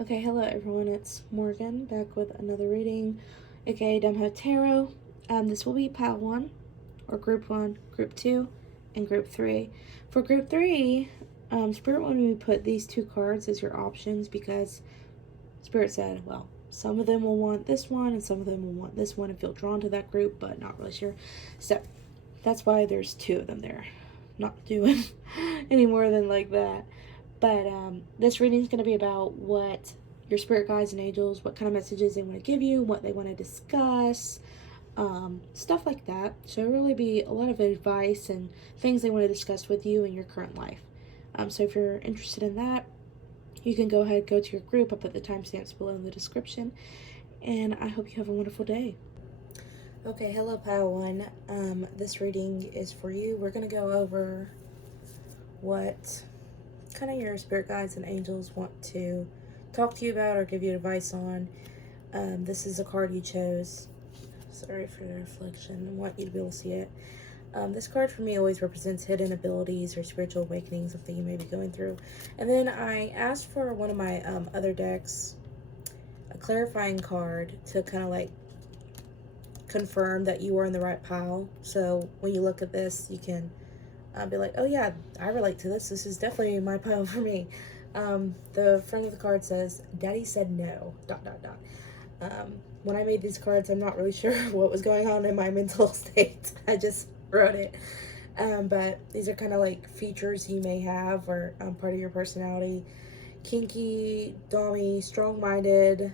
Okay, hello everyone, it's Morgan back with another reading, aka Dumbhead Tarot. This will be Pile 1, or Group 1, Group 2, and Group 3. For Group 3, Spirit wanted me to put these two cards as your options because Spirit said, well, some of them will want this one and some of them will want this one and feel drawn to that group, but not really sure. So, that's why there's two of them there. Not doing any more than like that. But this reading is going to be about what your spirit guides and angels, what kind of messages they want to give you, what they want to discuss, stuff like that. So it'll really be a lot of advice and things they want to discuss with you in your current life. So if you're interested in that, you can go ahead, go to your group. I'll put the timestamps below in the description. And I hope you have a wonderful day. Okay, hello Pile 1. This reading is for you. We're going to go over what kind of your spirit guides and angels want to talk to you about or give you advice on. This is a card you chose. Sorry for the reflection. I want you to be able to see it. This card for me always represents hidden abilities or spiritual awakening, something you may be going through. And then I asked for one of my other decks, a clarifying card to kind of like confirm that you are in the right pile. So when you look at this, you can be like, oh yeah, I relate to this. This is definitely my pile for me. The front of the card says, Daddy said no, ... When I made these cards, I'm not really sure what was going on in my mental state. I just wrote it. But these are kind of like features you may have or part of your personality. Kinky, dommy, strong-minded,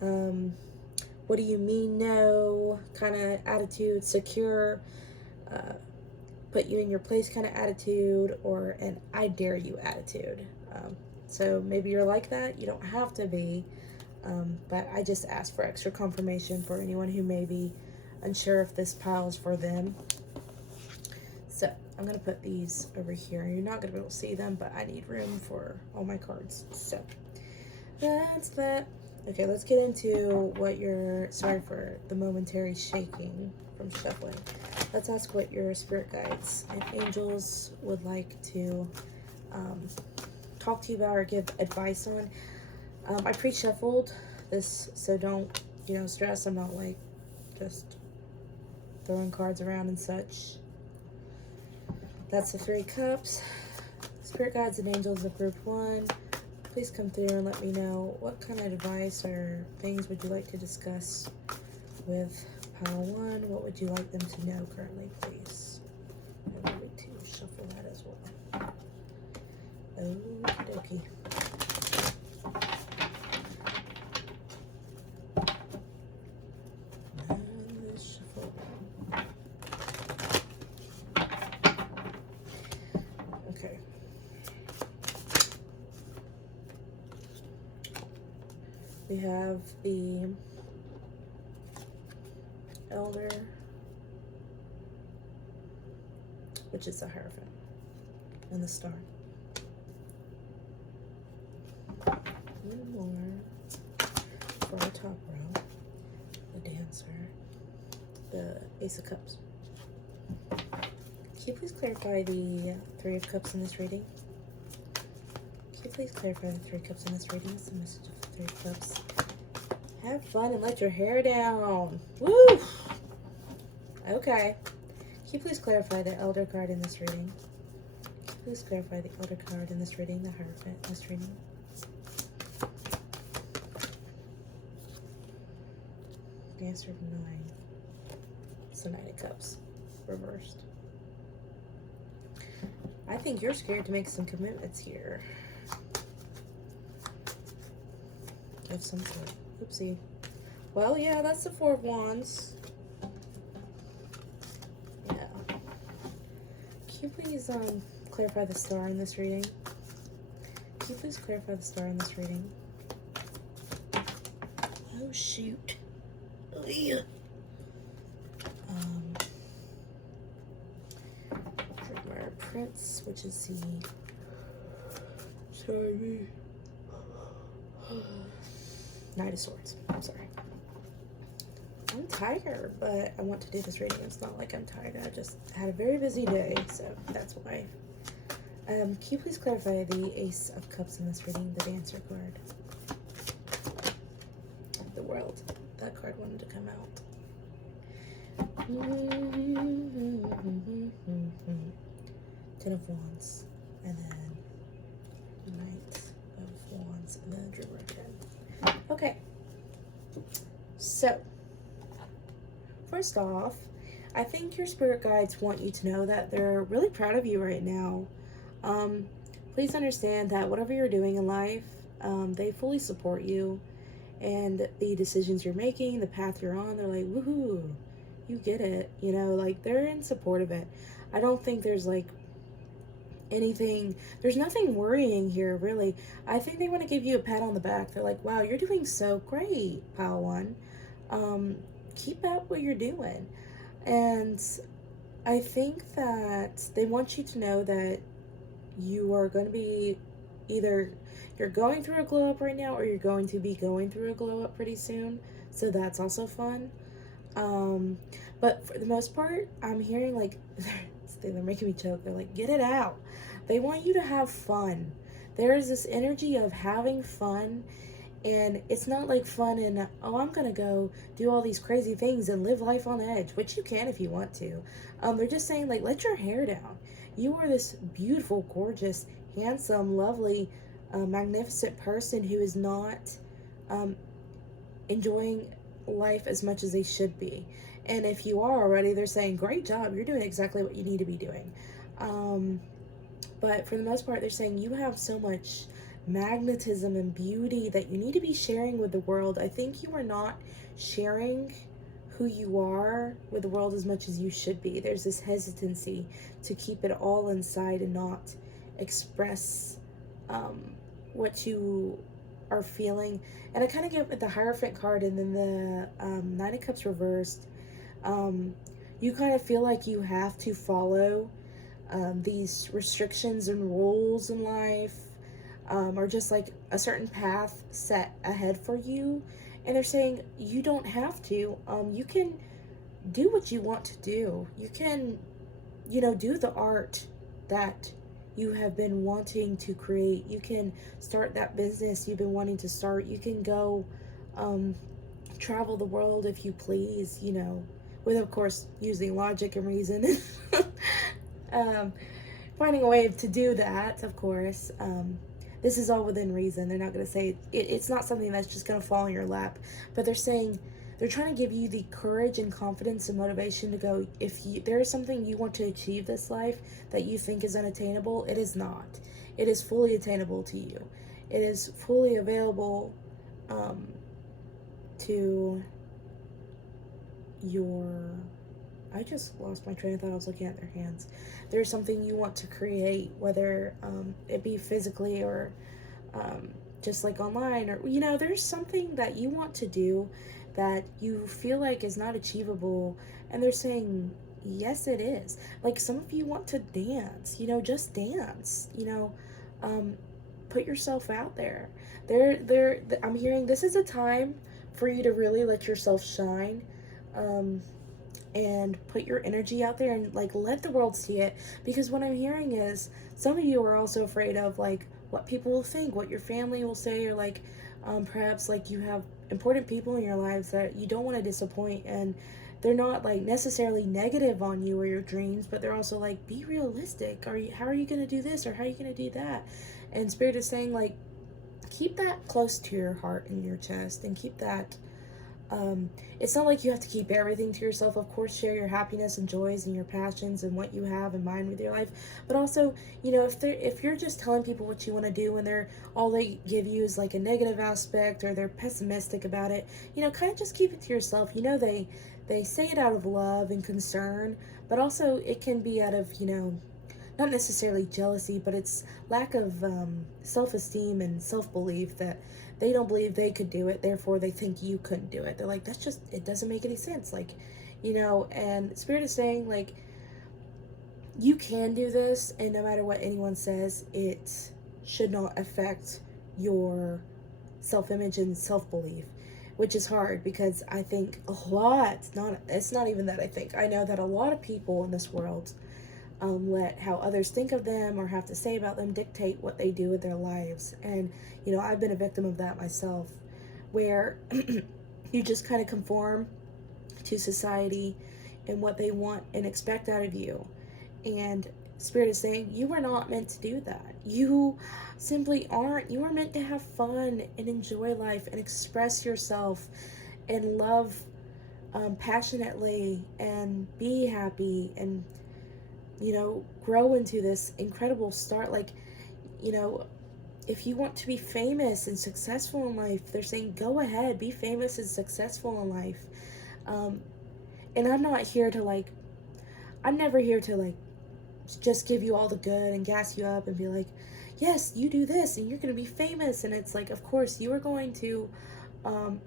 what do you mean no kind of attitude, secure, put you in your place kind of attitude, or an I dare you attitude. So maybe you're like that. You don't have to be, but I just asked for extra confirmation for anyone who may be unsure if this pile is for them. So I'm going to put these over here. You're not going to be able to see them, but I need room for all my cards. So that's that. Okay, let's get into what your, sorry for the momentary shaking from shuffling. Let's ask what your spirit guides and angels would like to talk to you about or give advice on. I pre-shuffled this, so don't, stress. I'm not like just throwing cards around and such. That's the 3 cups. Spirit guides and angels of group 1. Please come through and let me know what kind of advice or things would you like to discuss with pile 1. What would you like them to know currently, please? I'm going to shuffle that as well. Okie dokie. Shuffle. Okay. We have the Elder, which is the Hierophant, and the Star. One more for our top row, the Dancer, the Ace of Cups. Can you please clarify the 3 of Cups in this reading? Can you please clarify the 3 cups in this reading? It's the message of the 3 cups. Have fun and let your hair down. Woo! Okay. Can you please clarify the Elder card in this reading? Can you please clarify the Elder card in this reading, the Hierophant in this reading? Dancer of 9. It's the 9 of Cups. Reversed. I think you're scared to make some commitments here. Of some sort. Oopsie. Well, yeah, that's the 4 of Wands. Yeah. Can you please clarify the Star in this reading? Can you please clarify the Star in this reading? Oh, shoot. Oh, yeah. Prince, which is the, sorry, Knight of Swords. I'm sorry. I'm tired, but I want to do this reading. It's not like I'm tired. I just had a very busy day, so that's why. Can you please clarify the Ace of Cups in this reading, the Dancer card? world. That card wanted to come out. Ten of Wands, and then Knight of Wands, and then Dreamer again. Okay, so first off, I think your spirit guides want you to know that they're really proud of you right now. Please understand that whatever you're doing in life, they fully support you, and the decisions you're making, the path you're on, they're like, woohoo, you get it, you know, like they're in support of it. I don't think there's like there's nothing worrying here, really. I think they want to give you a pat on the back. They're like, wow, you're doing so great, Pile One. Keep up what you're doing. And I think that they want you to know that you are going to be either you're going through a glow up right now, or you're going to be going through a glow up pretty soon. So that's also fun. But for the most part, I'm hearing like they're making me choke. They're like, get it out. They want you to have fun. There's this energy of having fun, and it's not like fun and, oh, I'm gonna go do all these crazy things and live life on edge, which you can if you want to. They're just saying, like, let your hair down. You are this beautiful, gorgeous, handsome, lovely, magnificent person who is not enjoying life as much as they should be. And if you are already, they're saying, great job, you're doing exactly what you need to be doing. But for the most part, they're saying you have so much magnetism and beauty that you need to be sharing with the world. I think you are not sharing who you are with the world as much as you should be. There's this hesitancy to keep it all inside and not express what you are feeling. And I kind of get the Hierophant card and then the Nine of Cups reversed. You kind of feel like you have to follow these restrictions and rules in life, or just like a certain path set ahead for you. And they're saying you don't have to. You can do what you want to do. You can, you know, do the art that you have been wanting to create. You can start that business you've been wanting to start. You can go travel the world if you please, you know, with, of course, using logic and reason. Finding a way to do that, of course. This is all within reason. They're not going to say it's not something that's just going to fall in your lap, but they're saying they're trying to give you the courage and confidence and motivation to go, if there is something you want to achieve this life that you think is unattainable, it is not. It is fully attainable to you. It is fully available to your... I just lost my train of thought. I was looking at their hands. There's something you want to create, whether it be physically or just like online, or, you know, there's something that you want to do that you feel like is not achievable, and they're saying, yes, it is. Like, some of you want to dance, you know, just dance, you know, put yourself out there. I'm hearing this is a time for you to really let yourself shine, and put your energy out there and like let the world see it. Because what I'm hearing is some of you are also afraid of like what people will think, what your family will say, or like perhaps like you have important people in your lives that you don't want to disappoint, and they're not like necessarily negative on you or your dreams, but they're also like, be realistic. How are you going to do this, or how are you going to do that? And Spirit is saying, like, keep that close to your heart and your chest, and keep that it's not like you have to keep everything to yourself. Of course, share your happiness and joys and your passions and what you have in mind with your life. But also, you know, if you're just telling people what you want to do and all they give you is like a negative aspect, or they're pessimistic about it, you know, kind of just keep it to yourself. You know, they say it out of love and concern, but also it can be out of, you know, not necessarily jealousy, but it's lack of self-esteem and self-belief that they don't believe they could do it, therefore they think you couldn't do it. They're like, that's just, it doesn't make any sense. Like, you know, and Spirit is saying, like, you can do this, and no matter what anyone says, it should not affect your self-image and self-belief, which is hard, because I think it's not even that I know that a lot of people in this world let how others think of them or have to say about them dictate what they do with their lives. And, you know, I've been a victim of that myself, where, you You just kind of conform to society and what they want and expect out of you. And Spirit is saying, you are not meant to do that. You simply aren't. You are meant to have fun and enjoy life and express yourself and love passionately and be happy and, grow into this incredible star. Like, if you want to be famous and successful in life, they're saying, go ahead, be famous and successful in life. And I'm not here to I'm never here to just give you all the good and gas you up and be like, yes, you do this and you're going to be famous. And it's like, of course, you are going to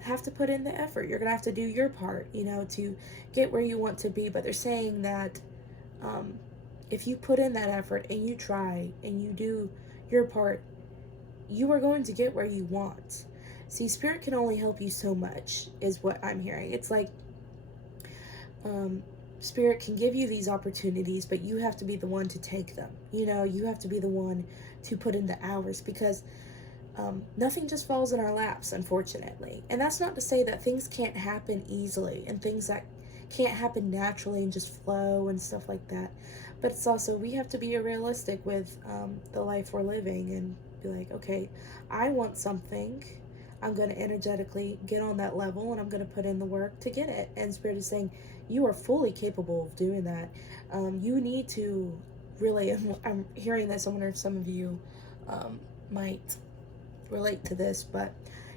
have to put in the effort. You're going to have to do your part, to get where you want to be. But they're saying that if you put in that effort and you try and you do your part, you are going to get where you want. See, Spirit can only help you so much, is what I'm hearing. It's like Spirit can give you these opportunities, but you have to be the one to take them. You have to be the one to put in the hours, because nothing just falls in our laps, unfortunately. And that's not to say that things can't happen easily and things that can't happen naturally and just flow and stuff like that. But it's also, we have to be realistic with the life we're living and be like, okay, I want something. I'm going to energetically get on that level and I'm going to put in the work to get it. And Spirit is saying, you are fully capable of doing that. You need to really, I'm hearing this, I wonder if some of you might relate to this, but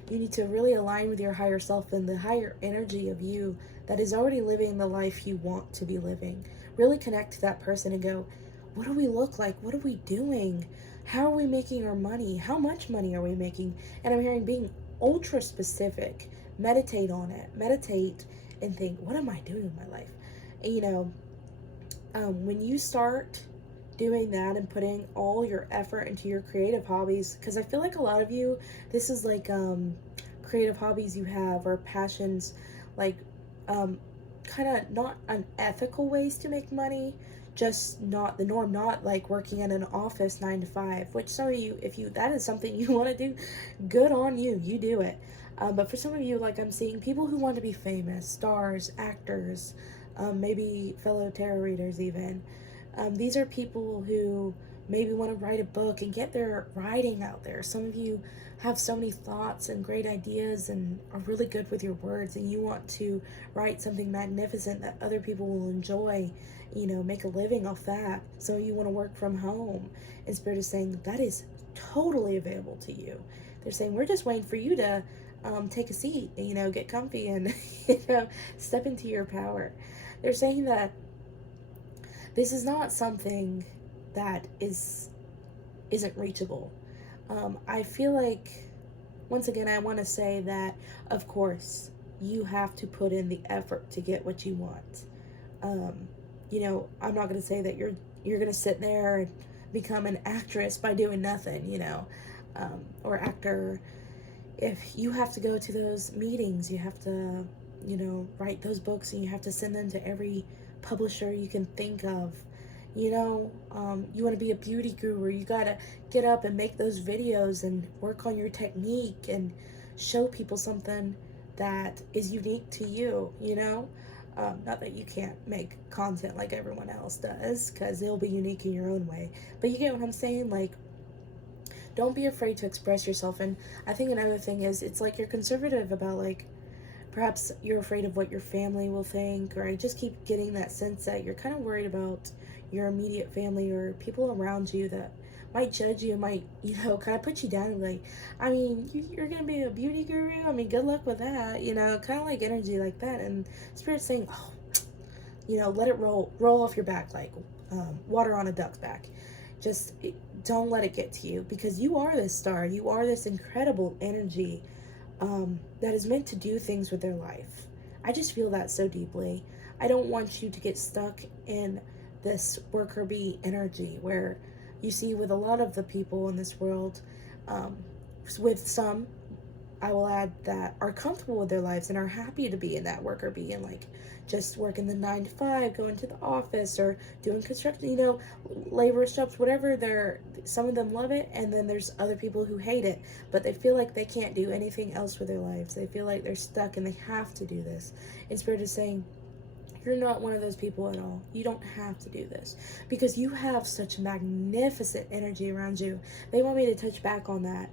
you need to really align with your higher self and the higher energy of you that is already living the life you want to be living. Really connect to that person and go, what do we look like? What are we doing? How are we making our money? How much money are we making? And I'm hearing being ultra specific. Meditate on it. Meditate and think, what am I doing with my life? And when you start doing that and putting all your effort into your creative hobbies, because I feel like a lot of you, this is like creative hobbies you have or passions, like kind of not unethical ways to make money, just not the norm, not like working in an office 9 to 5, which some of you, if you that is something you want to do, good on you, you do it. But for some of you, like I'm seeing people who want to be famous, stars, actors, maybe fellow tarot readers even. These are people who maybe want to write a book and get their writing out there. Some of you have so many thoughts and great ideas and are really good with your words, and you want to write something magnificent that other people will enjoy, make a living off that. So you want to work from home, and Spirit is saying that is totally available to you. They're saying, we're just waiting for you to take a seat and, get comfy and, step into your power. They're saying that this is not something that isn't reachable. I feel like, once again, I want to say that, of course, you have to put in the effort to get what you want. I'm not going to say that you're going to sit there and become an actress by doing nothing, or actor. If you have to go to those meetings, you have to, write those books, and you have to send them to every publisher you can think of. You want to be a beauty guru, you gotta get up and make those videos and work on your technique and show people something that is unique to you, not that you can't make content like everyone else does, because it'll be unique in your own way, but you get what I'm saying. Like, don't be afraid to express yourself. And I think another thing is, it's like you're conservative about, like, perhaps you're afraid of what your family will think, or I just keep getting that sense that you're kind of worried about your immediate family or people around you that might judge you, might, kind of put you down and like, I mean, you're going to be a beauty guru? I mean, good luck with that, kind of like energy like that. And Spirit's saying, let it roll off your back like water on a duck's back. Just don't let it get to you, because you are this star. You are this incredible energy that is meant to do things with their life. I just feel that so deeply. I don't want you to get stuck in this worker bee energy where you see with a lot of the people in this world, with some, I will add that are comfortable with their lives and are happy to be in that work, or be in like just working the 9 to 5, going to the office, or doing construction, laborious jobs, whatever. Some of them love it, and then there's other people who hate it, but they feel like they can't do anything else with their lives. They feel like they're stuck and they have to do this. And Spirit is saying, you're not one of those people at all. You don't have to do this because you have such magnificent energy around you. They want me to touch back on that.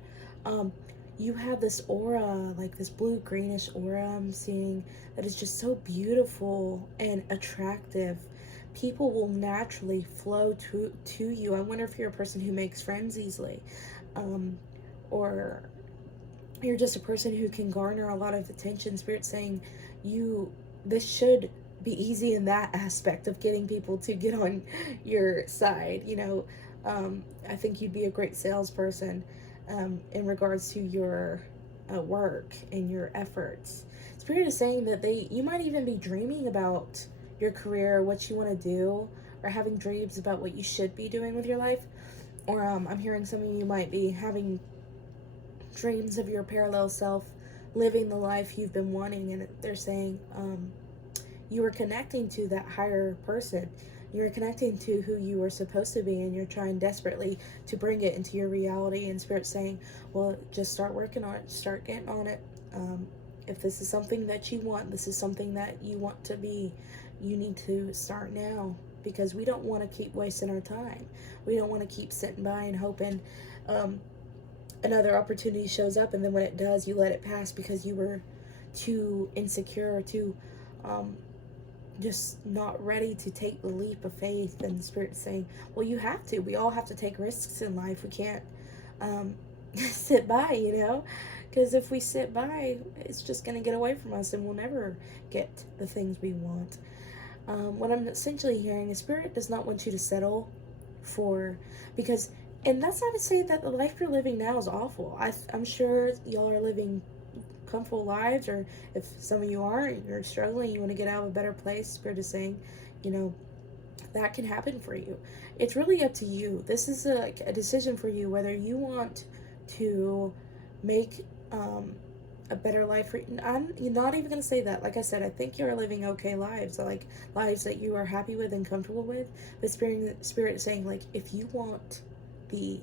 You have this aura, like this blue-greenish aura I'm seeing, that is just so beautiful and attractive. People will naturally flow to you. I wonder if you're a person who makes friends easily, or you're just a person who can garner a lot of attention. Spirit saying this should be easy in that aspect of getting people to get on your side. I think you'd be a great salesperson in regards to your work and your efforts. Spirit is saying that you might even be dreaming about your career, what you want to do, or having dreams about what you should be doing with your life. Or I'm hearing some of you might be having dreams of your parallel self living the life you've been wanting, and they're saying you are connecting to that higher person. You're connecting to who you were supposed to be, and you're trying desperately to bring it into your reality. And Spirit's saying, well, just start working on it. Start getting on it. If this is something that you want, this is something that you want to be, you need to start now, because we don't want to keep wasting our time. We don't want to keep sitting by and hoping another opportunity shows up, and then when it does, you let it pass because you were too insecure, or too just not ready to take the leap of faith. And the Spirit's saying, well, you have to. We all have to take risks in life. We can't sit by, because if we sit by, it's just going to get away from us, and we'll never get the things we want. What I'm essentially hearing is Spirit does not want you to settle and that's not to say that the life you're living now is awful. I'm sure y'all are living comfortable lives, or if some of you aren't, you're struggling, you want to get out of a better place. Spirit is saying, that can happen for you. It's really up to you. This is a decision for you, whether you want to make a better life for you. I'm not even going to say that. Like I said, I think you're living okay lives, like lives that you are happy with and comfortable with. But Spirit is saying, like, if you want the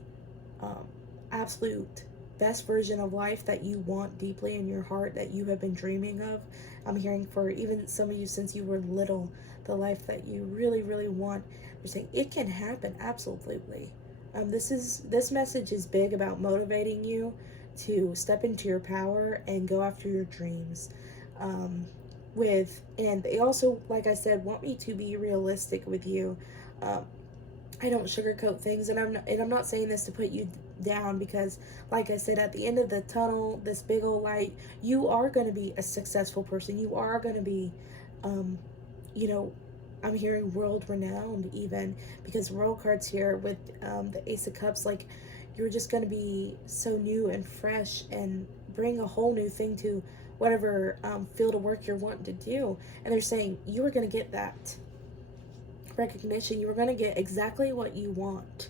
absolute best version of life that you want deeply in your heart, that you have been dreaming of, I'm hearing for even some of you since you were little, the life that you really, really want, they're saying it can happen, absolutely. This message is big about motivating you to step into your power and go after your dreams. And they also, like I said, want me to be realistic with you. I don't sugarcoat things, and I'm not saying this to put you down, because like I said, at the end of the tunnel, this big old light, you are going to be a successful person. You are going to be I'm hearing world renowned, even, because world cards here with the Ace of Cups, like, you're just going to be so new and fresh and bring a whole new thing to whatever field of work you're wanting to do. And they're saying you are going to get that recognition. You are going to get exactly what you want,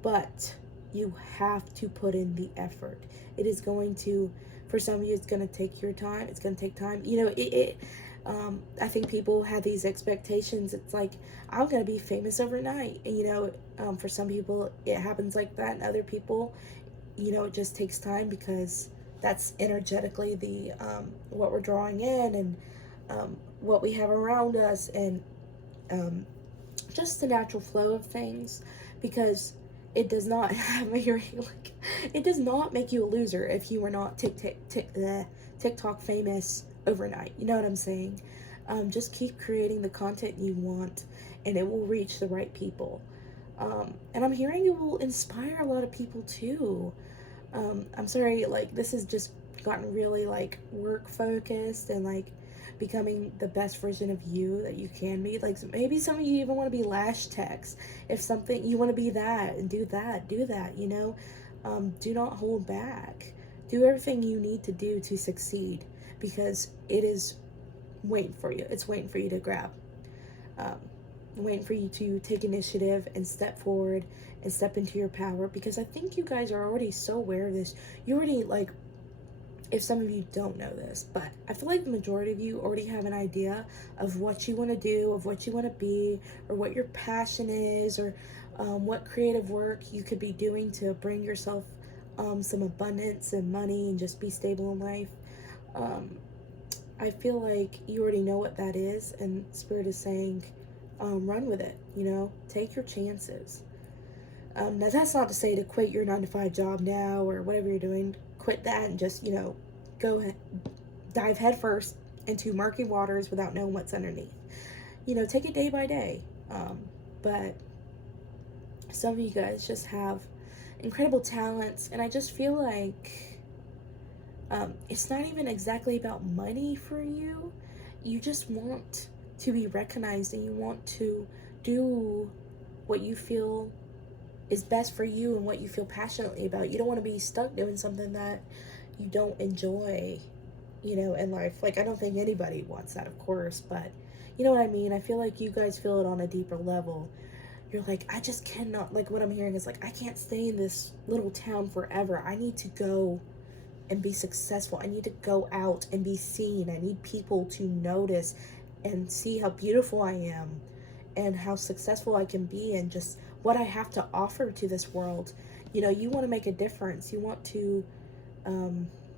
but you have to put in the effort. It is going to, for some of you, it's going to take your time. It's going to take time. I think people have these expectations. It's like, I'm going to be famous overnight. And, for some people, it happens like that. And other people, it just takes time, because that's energetically the what we're drawing in, and what we have around us, and just the natural flow of things, because it does not have it does not make you a loser if you were not TikTok famous overnight. You know what I'm saying? Just keep creating the content you want, and it will reach the right people. And I'm hearing it will inspire a lot of people too. I'm sorry, like, this has just gotten really like work focused, and like becoming the best version of you that you can be. Like, maybe some of you even want to be lash techs. If something, you want to be that and do that, do not hold back. Do everything you need to do to succeed, because it is waiting for you. It's waiting for you to grab. Waiting for you to take initiative and step forward and step into your power, because I think you guys are already so aware of this. You already, like, if some of you don't know this, but I feel like the majority of you already have an idea of what you want to do, of what you want to be, or what your passion is, or what creative work you could be doing to bring yourself some abundance and money and just be stable in life. I feel like you already know what that is, and Spirit is saying, run with it, take your chances. Now, that's not to say to quit your 9-to-5 job now or whatever you're doing. Quit that and just, go ahead, dive headfirst into murky waters without knowing what's underneath. Take it day by day. But some of you guys just have incredible talents, and I just feel like it's not even exactly about money for you. You just want to be recognized, and you want to do what you feel is best for you and what you feel passionately about. You don't want to be stuck doing something that you don't enjoy, in life. Like, I don't think anybody wants that, of course, but you know what I mean? I feel like you guys feel it on a deeper level. You're like, I just cannot, like, what I'm hearing is like, I can't stay in this little town forever. I need to go and be successful. I need to go out and be seen. I need people to notice and see how beautiful I am and how successful I can be and just what I have to offer to this world. You want to make a difference. You want to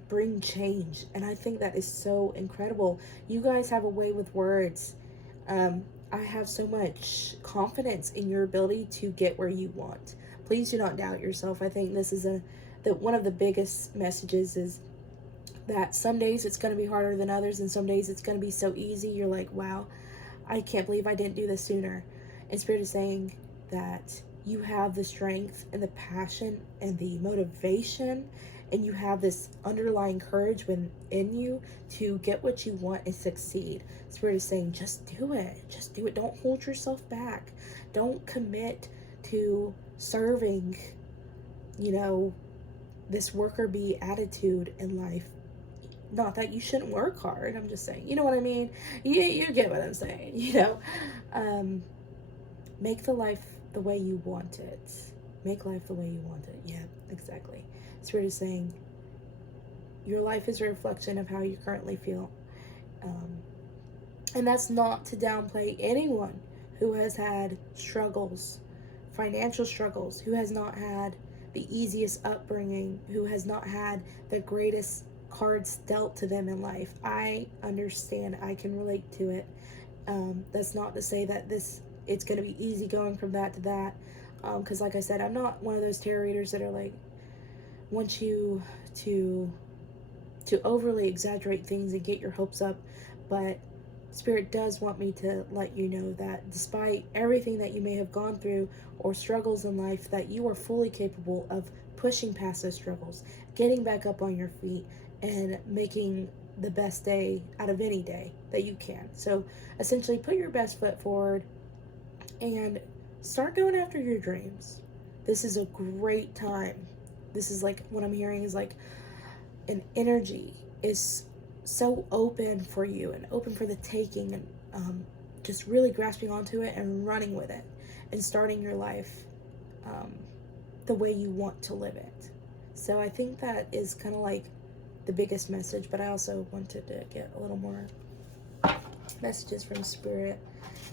bring change. And I think that is so incredible. You guys have a way with words. I have so much confidence in your ability to get where you want. Please do not doubt yourself. I think this is one of the biggest messages is that some days it's going to be harder than others, and some days it's going to be so easy. You're like, wow, I can't believe I didn't do this sooner. And Spirit is saying that you have the strength and the passion and the motivation, and you have this underlying courage within you to get what you want and succeed. Spirit is saying, just do it. Just do it. Don't hold yourself back. Don't commit to serving, this worker bee attitude in life. Not that you shouldn't work hard. I'm just saying, you know what I mean? You get what I'm saying, Make the life the way you want it. Make life the way you want it. Yeah, exactly. Spirit is saying, your life is a reflection of how you currently feel. And that's not to downplay anyone who has had struggles, financial struggles, who has not had the easiest upbringing, who has not had the greatest cards dealt to them in life. I understand. I can relate to it. That's not to say that it's going to be easy going from that to that. Because like I said, I'm not one of those tarot readers that are like, want you to overly exaggerate things and get your hopes up. But Spirit does want me to let you know that despite everything that you may have gone through or struggles in life, that you are fully capable of pushing past those struggles, getting back up on your feet, and making the best day out of any day that you can. So essentially, put your best foot forward and start going after your dreams. This is a great time. This is like, what I'm hearing is like an energy is so open for you and open for the taking, and just really grasping onto it and running with it and starting your life the way you want to live it. So I think that is kind of like the biggest message, but I also wanted to get a little more messages from Spirit.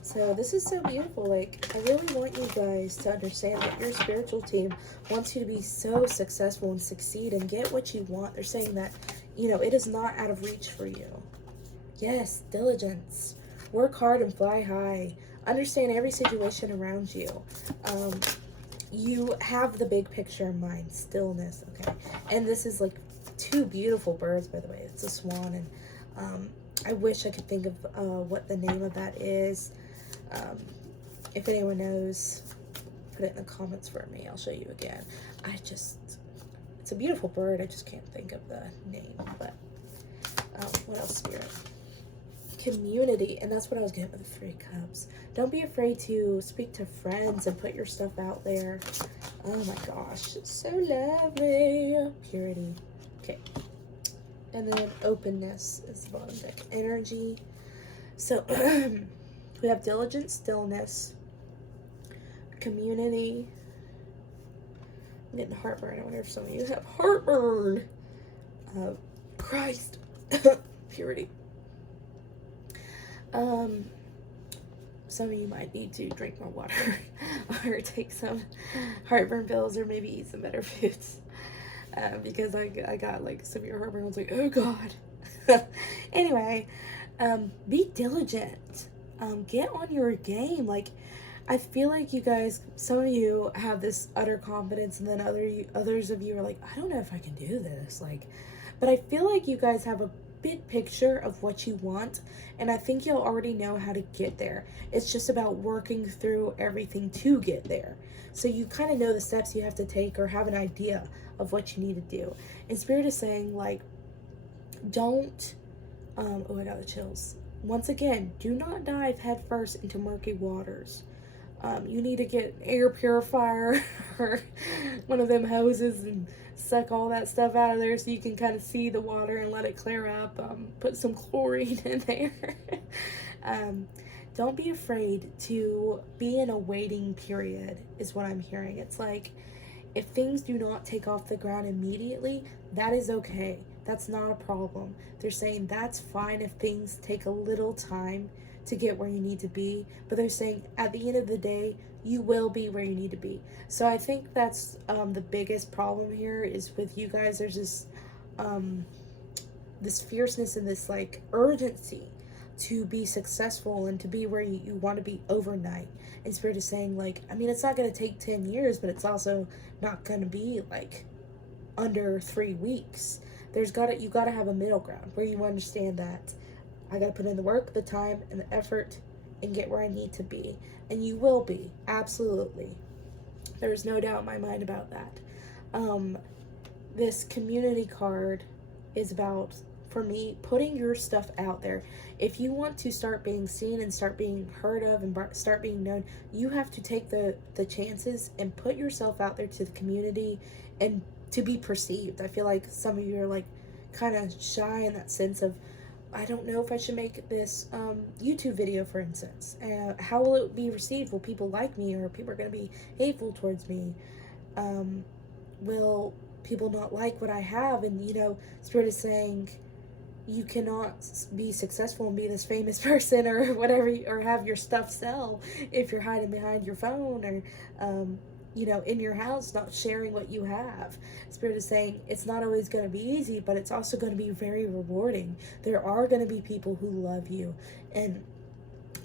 So this is so beautiful. Like, I really want you guys to understand that your spiritual team wants you to be so successful and succeed and get what you want. They're saying that, it is not out of reach for you. Yes, diligence. Work hard and fly high. Understand every situation around you. You have the big picture in mind. Stillness, okay? And this is like 2 beautiful birds, by the way. It's a swan, and I wish I could think of what the name of that is. If anyone knows, put it in the comments for me. I'll show you again. It's a beautiful bird. I just can't think of the name. But what else, Spirit? Community, and that's what I was getting with the 3 cups. Don't be afraid to speak to friends and put your stuff out there. Oh my gosh, it's so lovely. Purity. Okay. And then openness is the bottom deck. Energy. So we have diligence, stillness, community. I'm getting heartburn. I wonder if some of you have heartburn. Christ. Purity. Some of you might need to drink more water or take some heartburn pills or maybe eat some better foods. Because I got like severe heartburn. I was like, oh God. Anyway, be diligent. Get on your game. Like, I feel like you guys, some of you have this utter confidence, and then others of you are like, I don't know if I can do this. Like, but I feel like you guys have a big picture of what you want, and I think you'll already know how to get there. It's just about working through everything to get there. So you kind of know the steps you have to take or have an idea of what you need to do. And Spirit is saying, like, don't, oh, I got the chills. Once again, do not dive headfirst into murky waters. You need to get an air purifier or one of them hoses and suck all that stuff out of there so you can kind of see the water and let it clear up. Put some chlorine in there. Don't be afraid to be in a waiting period is what I'm hearing. It's like, if things do not take off the ground immediately, that is okay. That's not a problem. They're saying that's fine if things take a little time to get where you need to be, but they're saying at the end of the day, you will be where you need to be. So I think that's the biggest problem here is with you guys. There's this fierceness and this like urgency to be successful and to be where you want to be overnight. And Spirit is saying, like, I mean, it's not going to take 10 years, but it's also not going to be like under 3 weeks. You got to have a middle ground where you understand that I got to put in the work, the time, and the effort and get where I need to be. And you will be, absolutely. There's no doubt in my mind about that. This community card is about, for me, putting your stuff out there. If you want to start being seen and start being heard of and start being known, you have to take the chances and put yourself out there to the community and to be perceived. I feel like some of you are like kind of shy in that sense of, I don't know if I should make this YouTube video, for instance. How will it be received? Will people like me, or people are going to be hateful towards me? Will people not like what I have? And, you know, Spirit is saying you cannot be successful and be this famous person or whatever, or have your stuff sell if you're hiding behind your phone or, you know, in your house, not sharing what you have. Spirit is saying it's not always going to be easy, but it's also going to be very rewarding. There are going to be people who love you and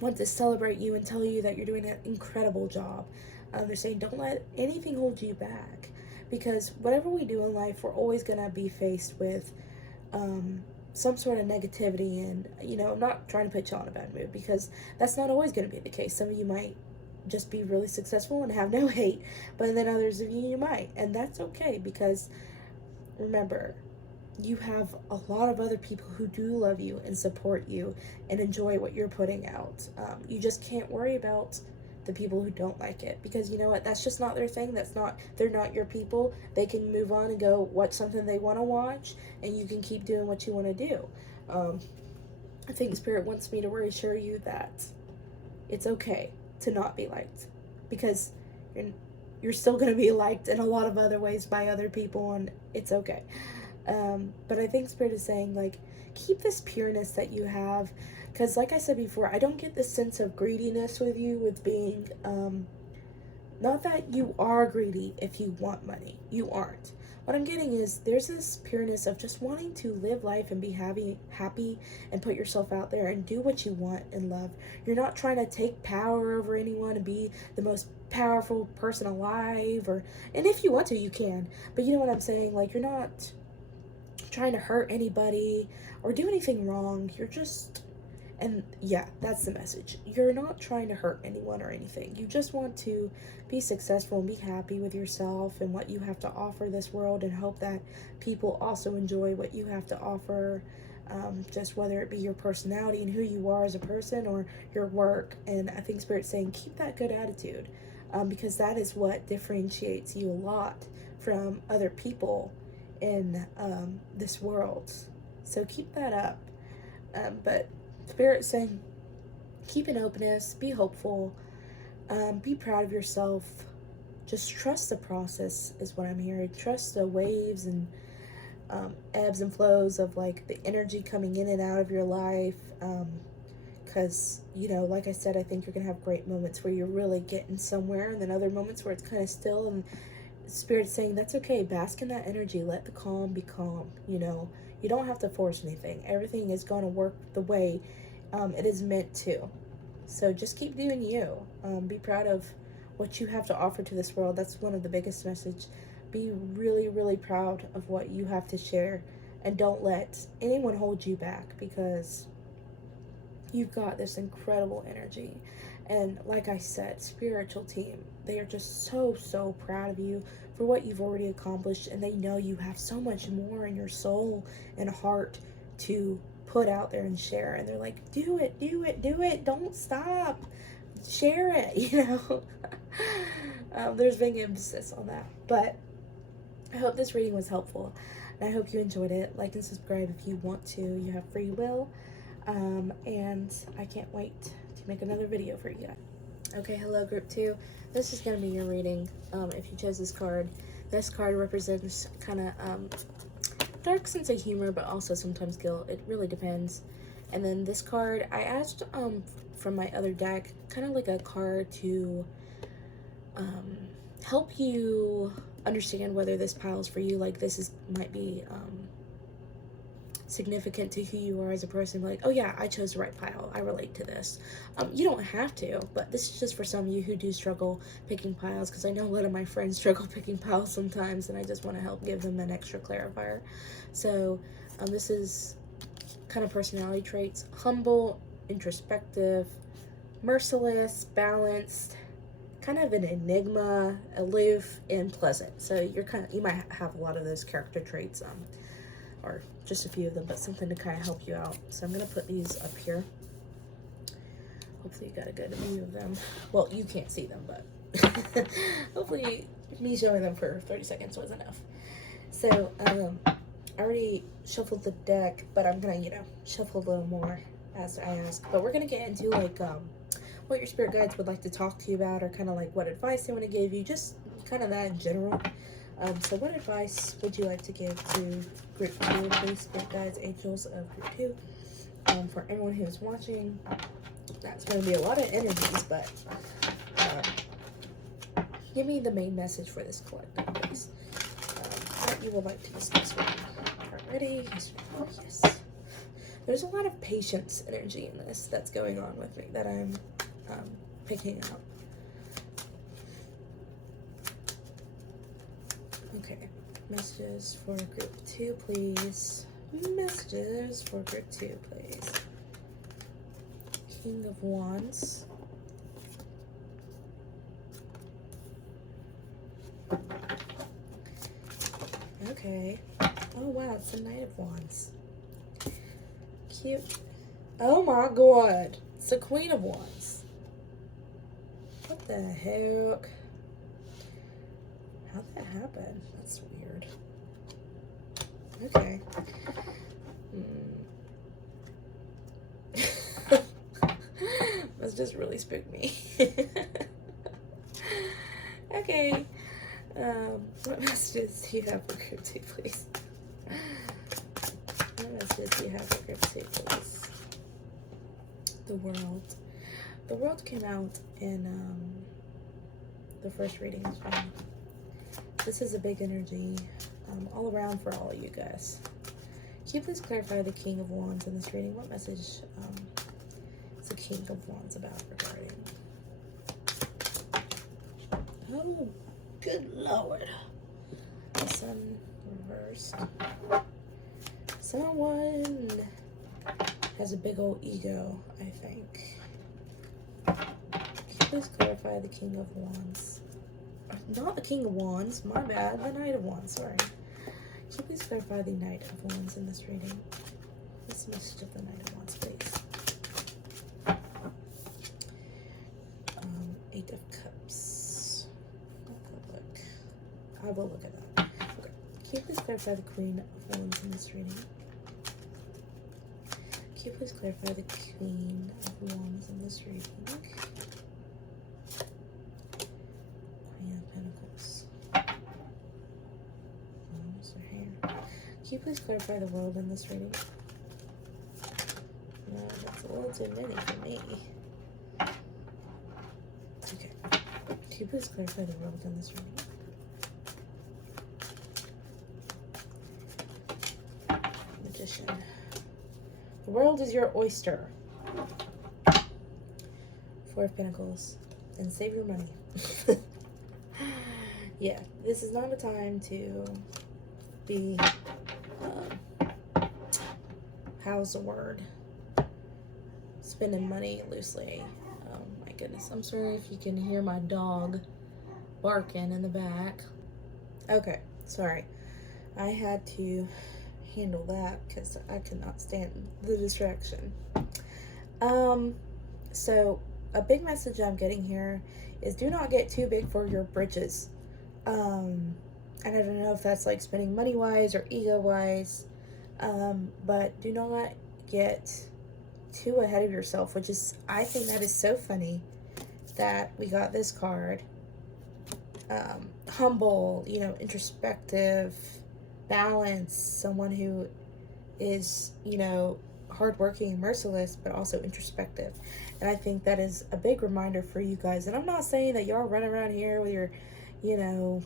want to celebrate you and tell you that you're doing an incredible job. They're saying don't let anything hold you back, because whatever we do in life, we're always going to be faced with some sort of negativity. And, you know, I'm not trying to put you on a bad mood, because that's not always going to be the case. Some of you might just be really successful and have no hate, but then others of you might, and that's okay, because remember, you have a lot of other people who do love you and support you and enjoy what you're putting out. You just can't worry about the people who don't like it, because you know what, that's just not their thing. They're not your people. They can move on and go watch something they want to watch, and you can keep doing what you want to do. I think Spirit wants me to reassure you that it's okay to not be liked, because you're still going to be liked in a lot of other ways by other people, and it's okay. But I think Spirit is saying, like, keep this pureness that you have, because like I said before, I don't get this sense of greediness with you, with being, not that you are greedy if you want money. You aren't. What I'm getting is there's this pureness of just wanting to live life and be happy and put yourself out there and do what you want and love. You're not trying to take power over anyone and be the most powerful person alive, and if you want to, you can. But you know what I'm saying? Like, you're not trying to hurt anybody or do anything wrong. You're just, and yeah, that's the message. You're not trying to hurt anyone or anything. You just want to be successful and be happy with yourself and what you have to offer this world, and hope that people also enjoy what you have to offer, just whether it be your personality and who you are as a person or your work. And I think Spirit's saying keep that good attitude, because that is what differentiates you a lot from other people in this world. So keep that up. But Spirit's saying keep an openness, be hopeful, be proud of yourself, just trust the process is what I'm hearing. Trust the waves and ebbs and flows of like the energy coming in and out of your life. Because, you know, like I said, I think you're going to have great moments where you're really getting somewhere, and then other moments where it's kind of still, and Spirit's saying that's okay. Bask in that energy. Let the calm be calm. You know, you don't have to force anything. Everything is going to work the way it is meant to. So just keep doing you. Be proud of what you have to offer to this world. That's one of the biggest message. Be really, really proud of what you have to share, and don't let anyone hold you back, because you've got this incredible energy. And like I said, spiritual team, they are just so proud of you for what you've already accomplished, and they know you have so much more in your soul and heart to put out there and share. And they're like, do it, don't stop, share it, you know. There's big emphasis on that. But I hope this reading was helpful, and I hope you enjoyed it. Like and subscribe if you want to. You have free will. And I can't wait to make another video for you guys. Okay, hello group 2. This is going to be your reading. If you chose this card represents kind of dark sense of humor, but also sometimes guilt. It really depends. And then this card, I asked from my other deck, kind of like a card to help you understand whether this pile is for you. Like this might be significant to who you are as a person. Like, oh yeah, I chose the right pile, I relate to this. You don't have to, but this is just for some of you who do struggle picking piles, because I know a lot of my friends struggle picking piles sometimes, and I just want to help give them an extra clarifier. So this is kind of personality traits: humble, introspective, merciless, balanced, kind of an enigma, aloof, and pleasant. So you might have a lot of those character traits, or just a few of them, but something to kind of help you out. So I'm going to put these up here. Hopefully you got a good view of them. Well, you can't see them, but hopefully me showing them for 30 seconds was enough. So I already shuffled the deck, but I'm going to, shuffle a little more as I ask. But we're going to get into like what your spirit guides would like to talk to you about, or kind of like what advice they want to give you, just kind of that in general. So what advice would you like to give to group 2, please, spirit guides, angels of group 2? For everyone who's watching, that's going to be a lot of energies, but give me the main message for this collective, please. What you would like to discuss with me. Alright, ready? Yes. Oh, yes. There's a lot of patience energy in this that's going on with me that I'm picking up. Okay, messages for group 2, please. Messages for group 2, please. King of Wands. Okay. Oh wow, it's the Knight of Wands. Cute. Oh my god, it's the Queen of Wands. What the heck? How'd that happen? That's weird. Okay. That's just really spooked me. Okay. What messages do you have for group 2, please? What messages do you have for group 2, please? The World. The World came out in the first reading. This is a big energy all around for all of you guys. Can you please clarify the King of Wands in this reading? What message is the King of Wands about regarding? Oh, good Lord. The Sun reversed. Someone has a big old ego, I think. Can you please clarify the King of Wands? Not the King of Wands, my bad. The Knight of Wands, sorry. Can you please clarify the Knight of Wands in this reading? This message of the Knight of Wands, please. 8 of Cups. Look. I will look at that. Okay. Can you please clarify the Queen of Wands in this reading? Can you please clarify the Queen of Wands in this reading? Queen of Pentacles. What's her hair? Can you please clarify the world in this reading? No, that's a little too many for me. Okay. Can you please clarify the world in this reading? Magician. The world is your oyster. Four of Pentacles. And save your money. Yeah, this is not a time to be, how's the word? Spending money loosely. Oh my goodness. I'm sorry if you can hear my dog barking in the back. Okay, sorry. I had to handle that because I could not stand the distraction. So a big message I'm getting here is do not get too big for your britches. And I don't know if that's like spending money wise or ego wise, but do not get too ahead of yourself, which is, I think that is so funny that we got this card. Humble, you know, introspective, balanced, someone who is, you know, hardworking, merciless, but also introspective. And I think that is a big reminder for you guys. And I'm not saying that y'all run around here with your, you know,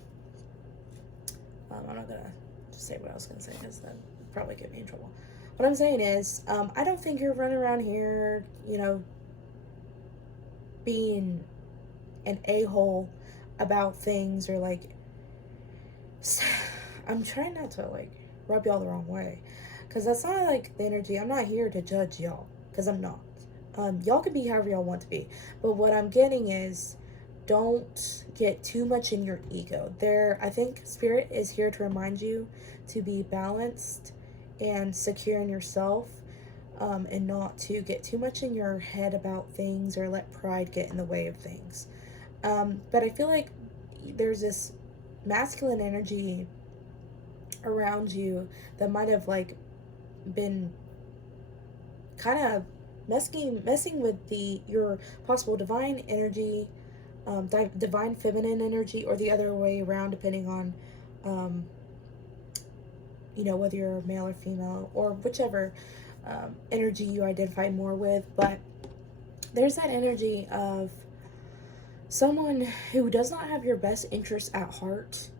I'm not gonna just say what I was gonna say because that would probably get me in trouble. What I'm saying is, I don't think you're running around here, you know, being an a-hole about things, or like, I'm trying not to like rub y'all the wrong way, because that's not like the energy. I'm not here to judge y'all, because I'm not. Y'all can be however y'all want to be, but what I'm getting is, don't get too much in your ego. I think Spirit is here to remind you to be balanced and secure in yourself, and not to get too much in your head about things or let pride get in the way of things. But I feel like there's this masculine energy around you that might have like been kind of messing with your possible divine energy, divine feminine energy, or the other way around, depending on you know, whether you're male or female, or whichever energy you identify more with. But there's that energy of someone who does not have your best interests at heart,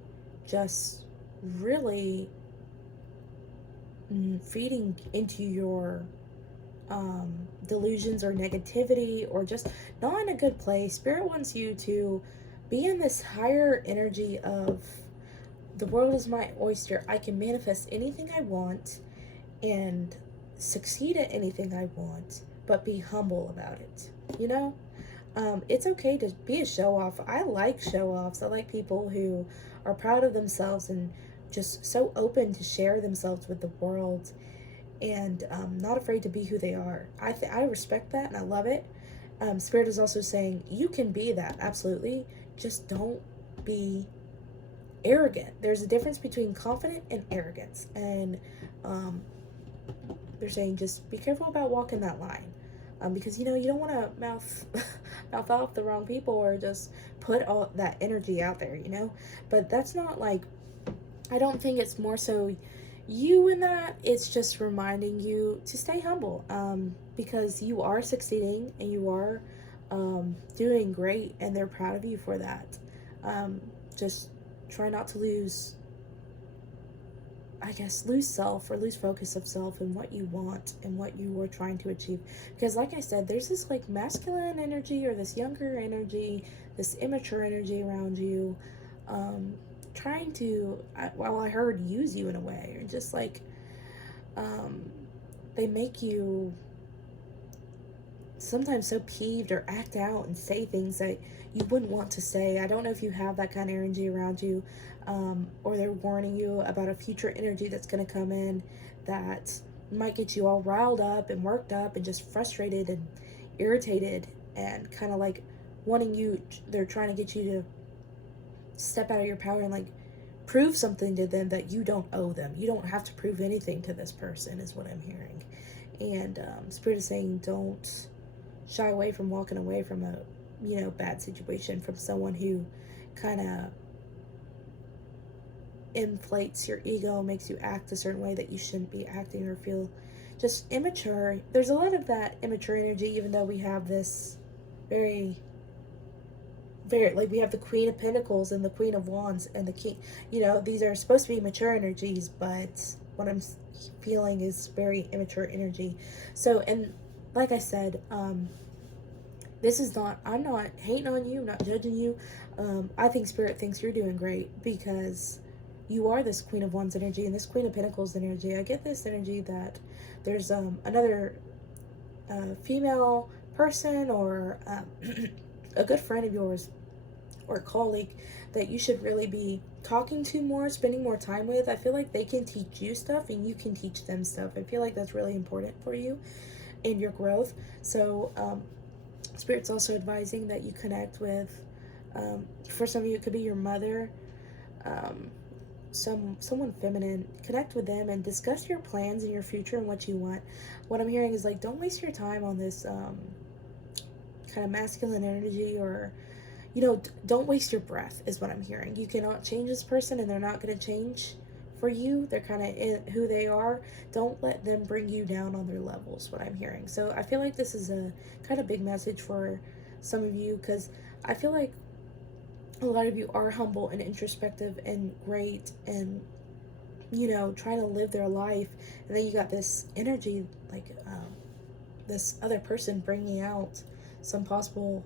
just really feeding into your delusions or negativity, or just not in a good place. Spirit wants you to be in this higher energy of, the world is my oyster. I can manifest anything I want and succeed at anything I want, but be humble about it. You know? It's okay to be a show-off. I like show-offs. I like people who are proud of themselves and just so open to share themselves with the world, and not afraid to be who they are. I respect that, and I love it. Spirit is also saying you can be that, absolutely. Just don't be arrogant. There's a difference between confident and arrogance, and they're saying just be careful about walking that line, because you know, you don't want to mouth off the wrong people, or just put all that energy out there, you know. But that's not like, I don't think it's more so you in that. It's just reminding you to stay humble, because you are succeeding and you are doing great, and they're proud of you for that. Just try not to lose self, or lose focus of self and what you want and what you are trying to achieve. Because like I said, there's this like masculine energy, or this younger energy, this immature energy around you, trying to, I heard, use you in a way, or just like, they make you sometimes so peeved, or act out and say things that you wouldn't want to say. I don't know if you have that kind of energy around you, or they're warning you about a future energy that's going to come in that might get you all riled up and worked up and just frustrated and irritated, and kind of like they're trying to get you to step out of your power and like prove something to them that you don't owe them. You don't have to prove anything to this person, is what I'm hearing. And Spirit is saying don't shy away from walking away from a, you know, bad situation, from someone who kind of inflates your ego, makes you act a certain way that you shouldn't be acting, or feel just immature. There's a lot of that immature energy, even though we have this very, very, like, we have the Queen of Pentacles and the Queen of Wands and the King. You know, these are supposed to be mature energies, but what I'm feeling is very immature energy. So, and like I said, this is not, I'm not hating on you, not judging you. I think Spirit thinks you're doing great, because you are this Queen of Wands energy and this Queen of Pentacles energy. I get this energy that there's another female person, or a good friend of yours or colleague that you should really be talking to more, spending more time with. I feel like they can teach you stuff and you can teach them stuff. I feel like that's really important for you in your growth. So Spirit's also advising that you connect with, for some of you it could be your mother, someone feminine. Connect with them and discuss your plans and your future and what you want. What I'm hearing is, like, don't waste your time on this kind of masculine energy, or, you know, don't waste your breath is what I'm hearing. You cannot change this person, and they're not going to change for you. They're kind of who they are. Don't let them bring you down on their levels, what I'm hearing. So I feel like this is a kind of big message for some of you, because I feel like a lot of you are humble and introspective and great, and, you know, trying to live their life, and then you got this energy, like, this other person bringing out some possible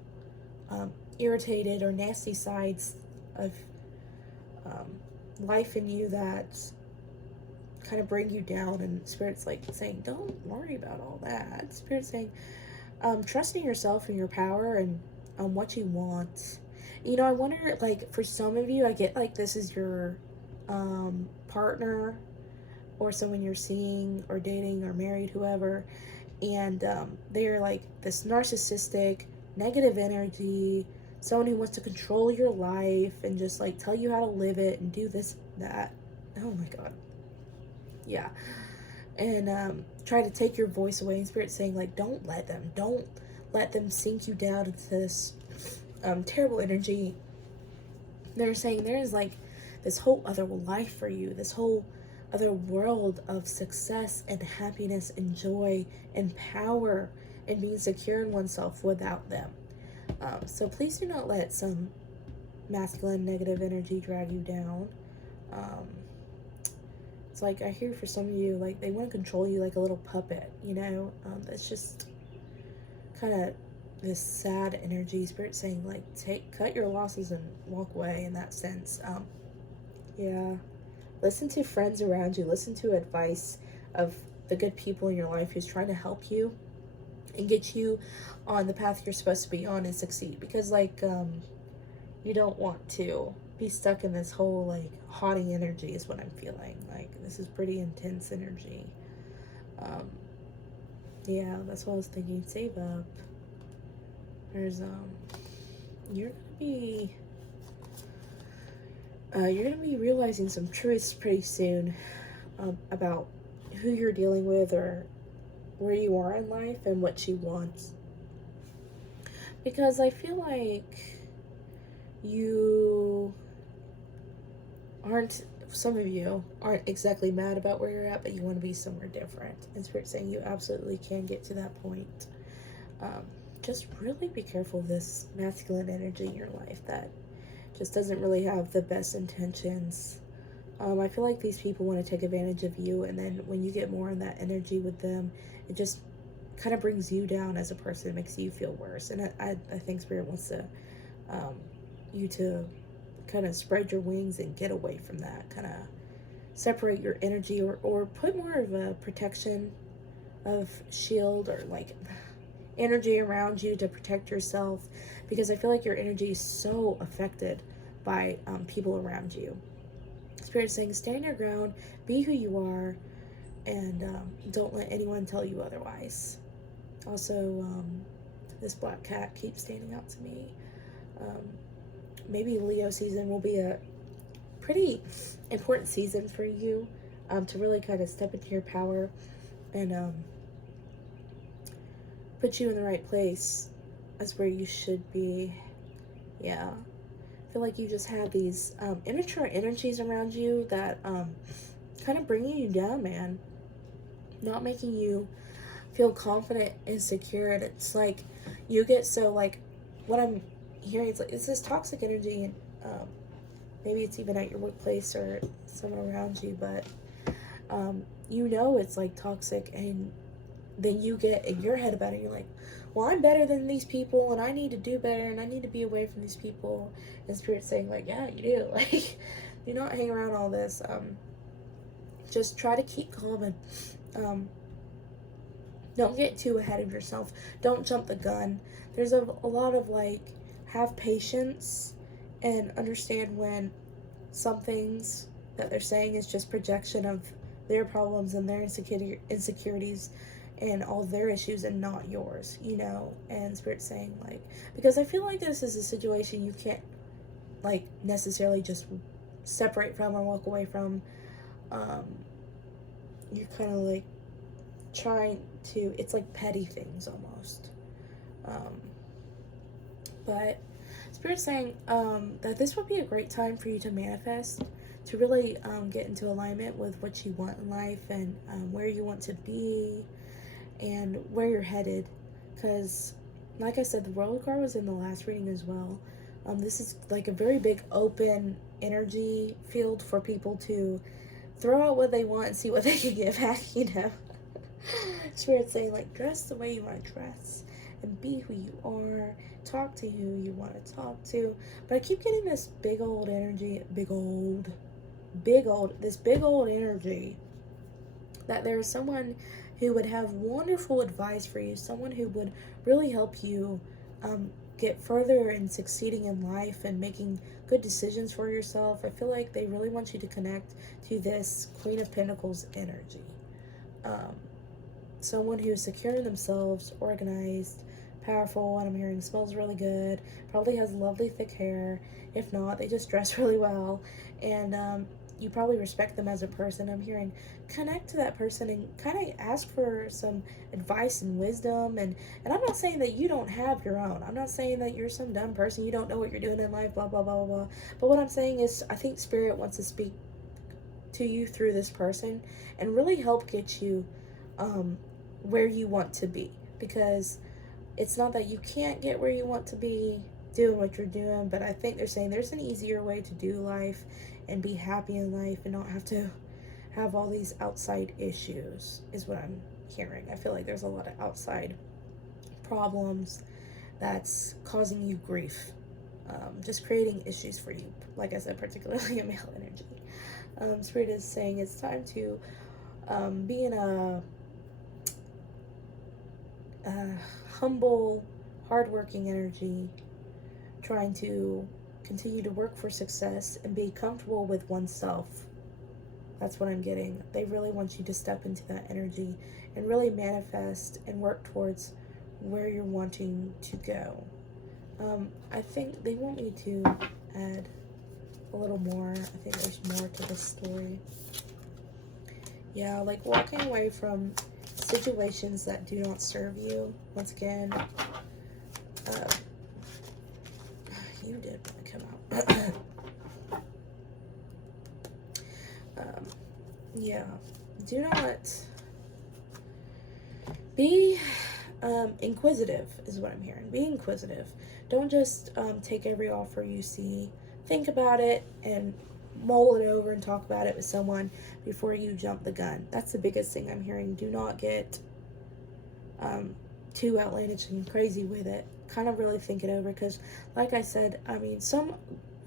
irritated or nasty sides of life in you that kind of bring you down. And Spirit's like saying, don't worry about all that. Spirit's saying, trust in yourself and your power and what you want. You know, I wonder, like, for some of you, I get like this is your partner, or someone you're seeing or dating or married, whoever, and they're like this narcissistic, negative energy, someone who wants to control your life and just like tell you how to live it and do this, that. Oh my God. Yeah. And try to take your voice away. And Spirit's saying, like, don't let them sink you down into this terrible energy. They're saying there is like this whole other life for you, this whole other world of success and happiness and joy and power and being secure in oneself without them. So please do not let some masculine negative energy drag you down. It's like, I hear for some of you, like, they want to control you like a little puppet, you know? That's just kind of this sad energy. Spirit saying, like, cut your losses and walk away in that sense. Yeah. Listen to friends around you. Listen to advice of the good people in your life who's trying to help you and get you on the path you're supposed to be on and succeed. Because, like, you don't want to be stuck in this whole, like, haughty energy is what I'm feeling. Like, this is pretty intense energy. Yeah, that's what I was thinking. Save up. There's, you're gonna be realizing some truths pretty soon about who you're dealing with, or where you are in life and what you want. Because I feel like some of you aren't exactly mad about where you're at, but you want to be somewhere different. And Spirit's saying you absolutely can get to that point. Just really be careful of this masculine energy in your life that just doesn't really have the best intentions. I feel like these people want to take advantage of you, and then when you get more in that energy with them, it just kind of brings you down as a person. It makes you feel worse. And I think Spirit wants to you to kind of spread your wings and get away from that, kind of separate your energy, or put more of a protection of shield, or like energy around you to protect yourself, because I feel like your energy is so affected by people around you. Spirit's saying, stand your ground, be who you are, and don't let anyone tell you otherwise. Also, this black cat keeps standing out to me. Maybe Leo season will be a pretty important season for you, to really kind of step into your power and put you in the right place as where you should be. Yeah. feel like you just have these immature energies around you that kind of bringing you down, man. Not making you feel confident and secure. And it's like you get so like what I'm hearing is like it's this toxic energy, and maybe it's even at your workplace or someone around you, but you know it's like toxic, and then you get in your head about it. You're like, well, I'm better than these people, and I need to do better, and I need to be away from these people. And Spirit's saying like, yeah, you do. Like, do not hang around all this. Just try to keep calm, and don't get too ahead of yourself. Don't jump the gun. There's a lot of like, have patience and understand when some things that they're saying is just projection of their problems and their insecurities and all their issues and not yours, you know. And Spirit's saying like, because I feel like this is a situation you can't like necessarily just separate from or walk away from. You're kind of like trying to, it's like petty things almost. But Spirit's saying that this would be a great time for you to manifest, to really get into alignment with what you want in life, and where you want to be and where you're headed. Because like I said, the World card was in the last reading as well. This is like a very big open energy field for people to throw out what they want and see what they can get back, you know. Spirit's saying like, dress the way you want to dress and be who you are, talk to who you want to talk to. But I keep getting this big old energy, this big old energy that there is someone who would have wonderful advice for you, someone who would really help you get further in succeeding in life and making good decisions for yourself. I feel like they really want you to connect to this Queen of Pentacles energy. Someone who's secure in themselves, organized, powerful, and I'm hearing smells really good, probably has lovely thick hair. If not, they just dress really well, and you probably respect them as a person. I'm hearing connect to that person and kind of ask for some advice and wisdom, and I'm not saying that you don't have your own. I'm not saying that you're some dumb person, you don't know what you're doing in life, blah blah blah blah. But what I'm saying is, I think Spirit wants to speak to you through this person and really help get you where you want to be, because it's not that you can't get where you want to be doing what you're doing, but I think they're saying there's an easier way to do life and be happy in life and not have to have all these outside issues, is what I'm hearing. I feel like there's a lot of outside problems that's causing you grief, just creating issues for you, like I said, particularly a male energy. Spirit is saying it's time to be in a humble, hardworking energy, trying to continue to work for success and be comfortable with oneself. That's what I'm getting. They really want you to step into that energy and really manifest and work towards where you're wanting to go. I think they want me to add a little more. I think there's more to this story. Yeah, like walking away from situations that do not serve you. Once again, you did want to come out. Yeah, do not be inquisitive is what I'm hearing. Be inquisitive. Don't just take every offer you see. Think about it and mull it over and talk about it with someone before you jump the gun. That's the biggest thing I'm hearing. Do not get too outlandish and crazy with it. Kind of really think it over, because like I said, I mean,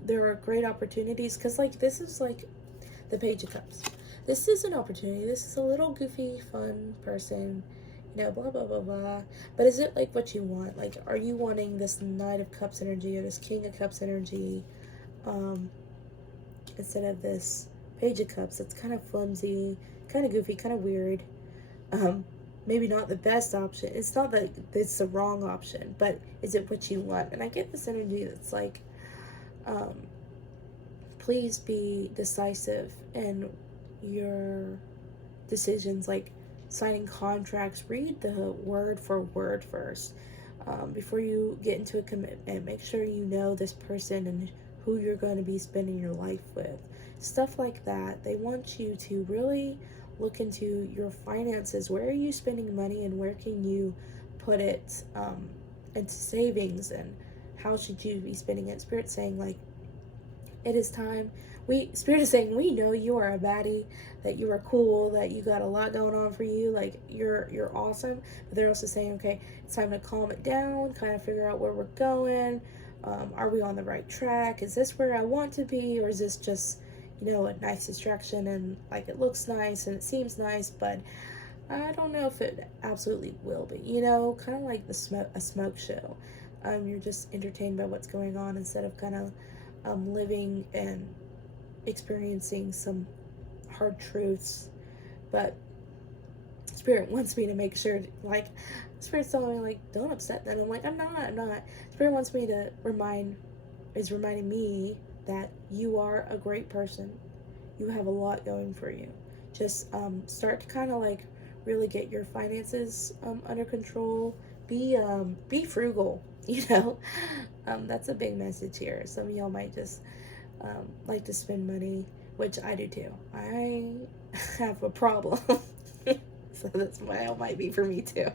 there are great opportunities, because like this is like the Page of Cups. This is an opportunity. This is a little goofy, fun person, you know, blah, blah, blah, blah. But is it like what you want? Like, are you wanting this Knight of Cups energy or this King of Cups energy instead of this Page of Cups? It's kind of flimsy, kind of goofy, kind of weird. Maybe not the best option. It's not that it's the wrong option, but is it what you want? And I get this energy that's like, please be decisive in your decisions, like signing contracts. Read the word for word first before you get into a commitment. Make sure you know this person and who you're going to be spending your life with. Stuff like that. They want you to really look into your finances. Where are you spending money, and where can you put it into savings, and how should you be spending it? Spirit's saying, like, it is time. Spirit is saying, we know you are a baddie, that you are cool, that you got a lot going on for you, like you're awesome. But they're also saying, okay, it's time to calm it down, kind of figure out where we're going. Are we on the right track? Is this where I want to be, or is this just, a nice distraction, and like it looks nice and it seems nice, but I don't know if it absolutely will be. Kind of like a smoke show. You're just entertained by what's going on instead of kind of living and experiencing some hard truths. But Spirit wants me to make sure, like, Spirit's telling me, like, don't upset them. I'm like, I'm not. Spirit wants me to reminding me that you are a great person. You have a lot going for you. Just start to kind of like really get your finances under control. Be frugal. That's a big message here. Some of y'all might just like to spend money, which I do too. I have a problem. So that's why it might be for me too.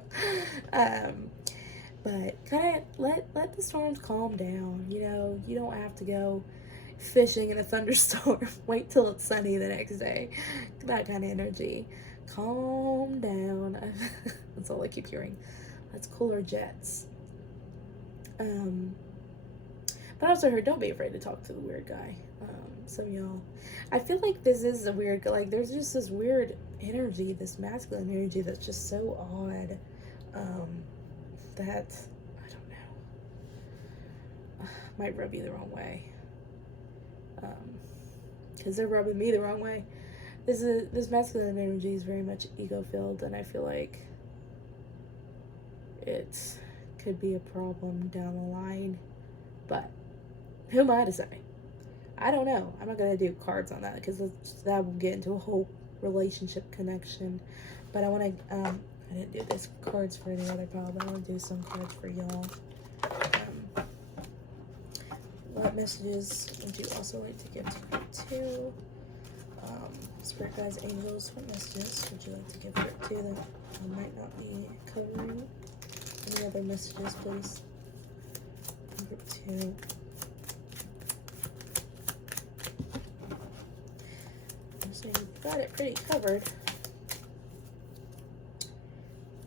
But kind of let the storms calm down. You don't have to go fishing in a thunderstorm. Wait till it's sunny the next day. That kind of energy. Calm down. That's all I keep hearing. Let's cool our jets. But I also heard, don't be afraid to talk to the weird guy. Some of y'all, I feel like this is a weird, like, there's just this weird energy, this masculine energy that's just so odd, that, I don't know, might rub you the wrong way, because they're rubbing me the wrong way. This masculine energy is very much ego-filled, and I feel like it could be a problem down the line, but who am I to say? I don't know. I'm not going to do cards on that, because that will get into a whole relationship connection. But I want to, I didn't do this cards for any other pile, but I want to do some cards for y'all. What messages would you also like to give to group 2? Spirit guides, angels, what messages would you like to give group 2 that I might not be covering? Any other messages, please? Group 2. So you've got it pretty covered.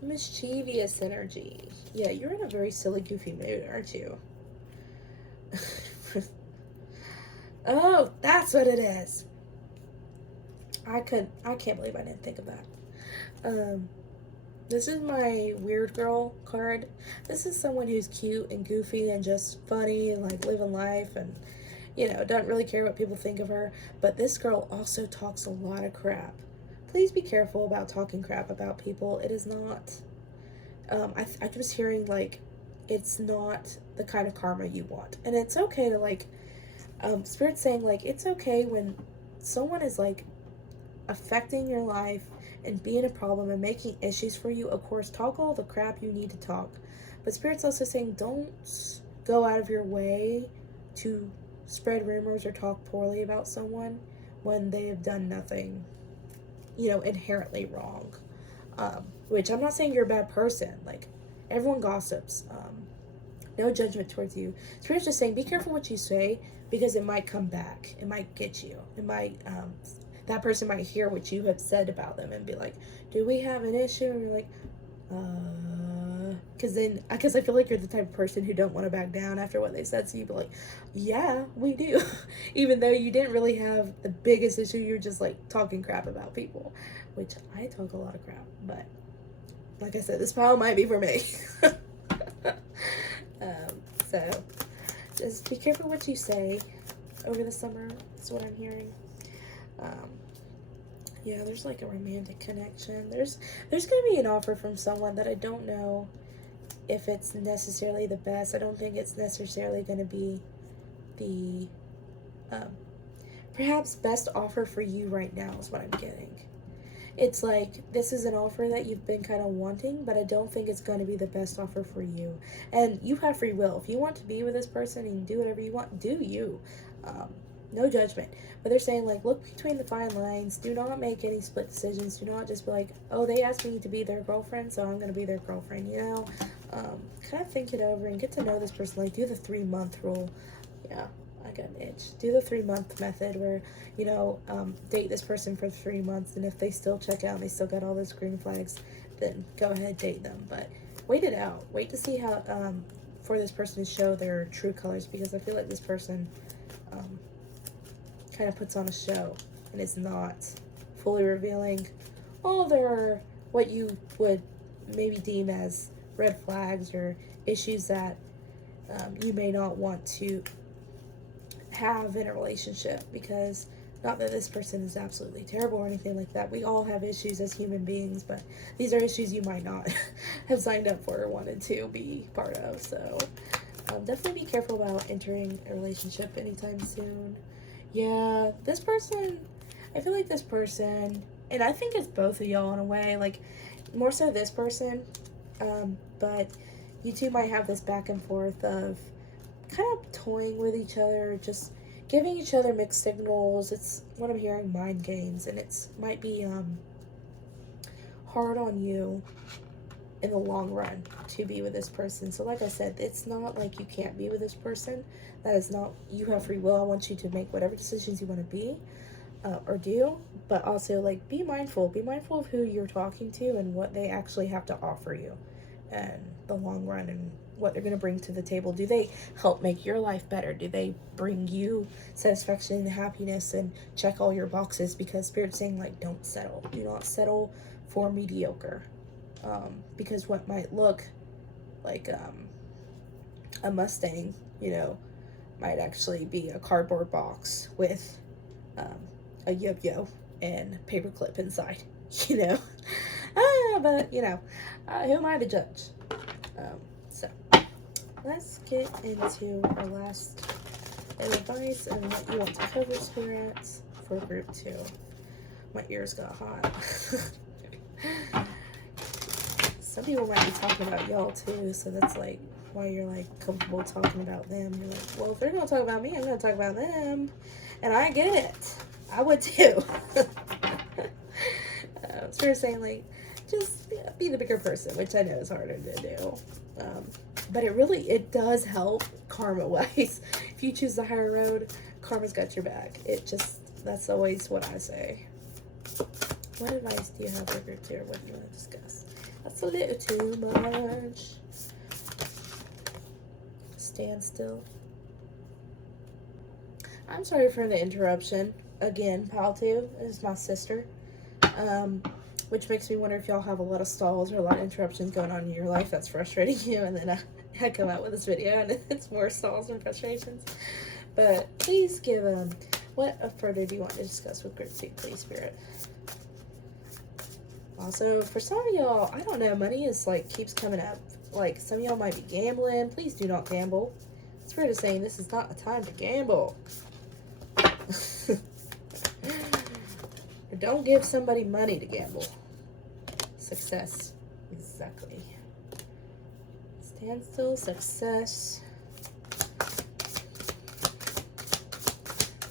Mischievous energy. Yeah, you're in a very silly, goofy mood, aren't you? Oh, that's what it is. I can't believe I didn't think of that. This is my weird girl card. This is someone who's cute and goofy and just funny and like living life and, doesn't really care what people think of her. But this girl also talks a lot of crap. Please be careful about talking crap about people. It is not, I was hearing, like, it's not the kind of karma you want. And it's okay to, like, Spirit's saying, like, it's okay when someone is, like, affecting your life and being a problem and making issues for you. Of course, talk all the crap you need to talk. But Spirit's also saying, don't go out of your way to spread rumors or talk poorly about someone when they have done nothing, inherently wrong. Which I'm not saying you're a bad person. Like, everyone gossips. No judgment towards you. Spirit's just saying, be careful what you say, because it might come back. It might get you. It might, that person might hear what you have said about them and be like, do we have an issue? And you're like, because I feel like you're the type of person who don't want to back down after what they said, so you'd be like, yeah, we do. Even though you didn't really have the biggest issue, you're just like talking crap about people, which I talk a lot of crap, but like I said, this pile might be for me. So just be careful what you say over the summer. That's what I'm hearing. Yeah, there's like a romantic connection. There's gonna be an offer from someone that I don't know if it's necessarily the best. I don't think it's necessarily gonna be the perhaps best offer for you right now is what I'm getting. It's like, this is an offer that you've been kind of wanting, but I don't think it's going to be the best offer for you. And you have free will. If you want to be with this person and do whatever you want, do you. No judgment. But they're saying, like, look between the fine lines. Do not make any split decisions. Do not just be like, oh, they asked me to be their girlfriend, so I'm going to be their girlfriend, you know? Kind of think it over and get to know this person. Like, do the 3-month rule. Yeah, I got an itch. Do the 3-month method where, you know, date this person for 3 months, and if they still check out and they still got all those green flags, then go ahead, date them. But wait it out. Wait to see how, for this person to show their true colors, because I feel like this person, kind of puts on a show and is not fully revealing all of their, what you would maybe deem as red flags or issues that you may not want to have in a relationship. Because not that this person is absolutely terrible or anything like that. We all have issues as human beings, but these are issues you might not have signed up for or wanted to be part of. So definitely be careful about entering a relationship anytime soon. Yeah, this person, I feel like this person, and I think it's both of y'all in a way, like, more so this person, but you two might have this back and forth of kind of toying with each other, just giving each other mixed signals. It's what I'm hearing, mind games, and it's might be hard on you in the long run to be with this person. So like I said, it's not like you can't be with this person. That is not, you have free will. I want you to make whatever decisions you want to be or do, but also, like, be mindful of who you're talking to and what they actually have to offer you and the long run and what they're going to bring to the table. Do they help make your life better? Do they bring you satisfaction and happiness and check all your boxes? Because Spirit's saying, like, don't settle. Do not settle for mediocre. Because what might look like a Mustang, you know, might actually be a cardboard box with a yo-yo and paperclip inside, you know. But, you know, who am I to judge? So, let's get into our last advice and what you want to cover, Spirits, for group 2. My ears got hot. Some people might be talking about y'all too, so that's like why you're like comfortable talking about them. You're like, well, if they're gonna talk about me, I'm gonna talk about them, and I get it. I would too. So we're saying, like, just be the bigger person, which I know is harder to do, but it does help karma wise. If you choose the higher road, karma's got your back. That's always what I say. What advice do you have for group 2, or what do you want to discuss? That's a little too much. Stand still. I'm sorry for the interruption. Again, Pal 2 is my sister. Which makes me wonder if y'all have a lot of stalls or a lot of interruptions going on in your life that's frustrating you, and then I come out with this video and it's more stalls and frustrations. But please give what further do you want to discuss with group 2, please, Spirit? Also, for some of y'all, I don't know, money is like keeps coming up. Like, some of y'all might be gambling. Please do not gamble. Spirit is saying this is not a time to gamble. Or don't give somebody money to gamble. Success. Exactly. Stand still. Success.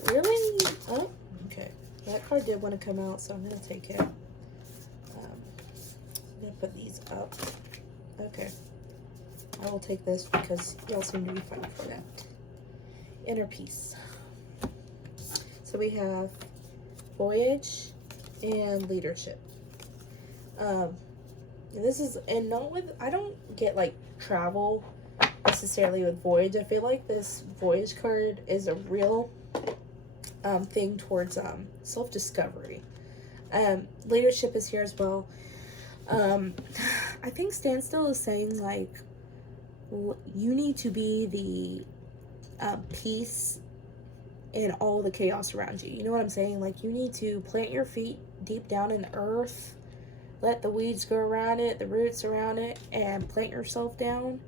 Really? Oh, okay. That card did want to come out, so I'm going to take it. I'm going to put these up. Okay. I will take this because y'all seem to be fighting for that. Inner peace. So we have voyage and leadership. This is, and not with, I don't get like travel necessarily with voyage. I feel like this voyage card is a real thing towards self-discovery. Leadership is here as well. I think standstill is saying, like, you need to be the peace in all the chaos around you. You know what I'm saying? Like, you need to plant your feet deep down in the earth, let the weeds grow around it, the roots around it, and plant yourself down,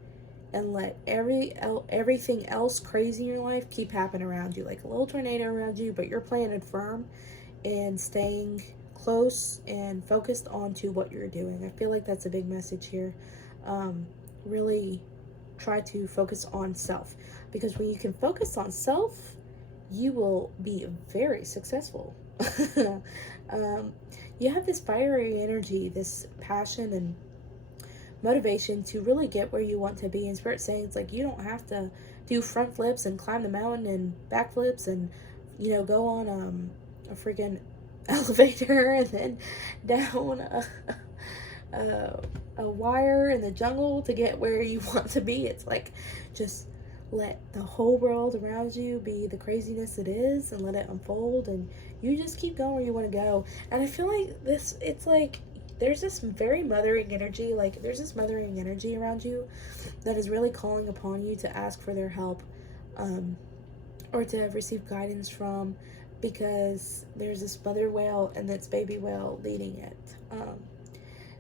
and let everything else crazy in your life keep happening around you, like a little tornado around you, but you're planted firm and staying close and focused onto what you're doing. I feel like that's a big message here. Really try to focus on self, because when you can focus on self, you will be very successful. um, you have this fiery energy, this passion and motivation to really get where you want to be. And Spirit saying it's like you don't have to do front flips and climb the mountain and back flips and, you know, go on a freaking elevator and then down a wire in the jungle to get where you want to be. It's like just let the whole world around you be the craziness it is and let it unfold, and you just keep going where you want to go. And I feel like this, it's like there's this very mothering energy, like there's this mothering energy around you that is really calling upon you to ask for their help, or to receive guidance from, because there's this mother whale and this baby whale leading it.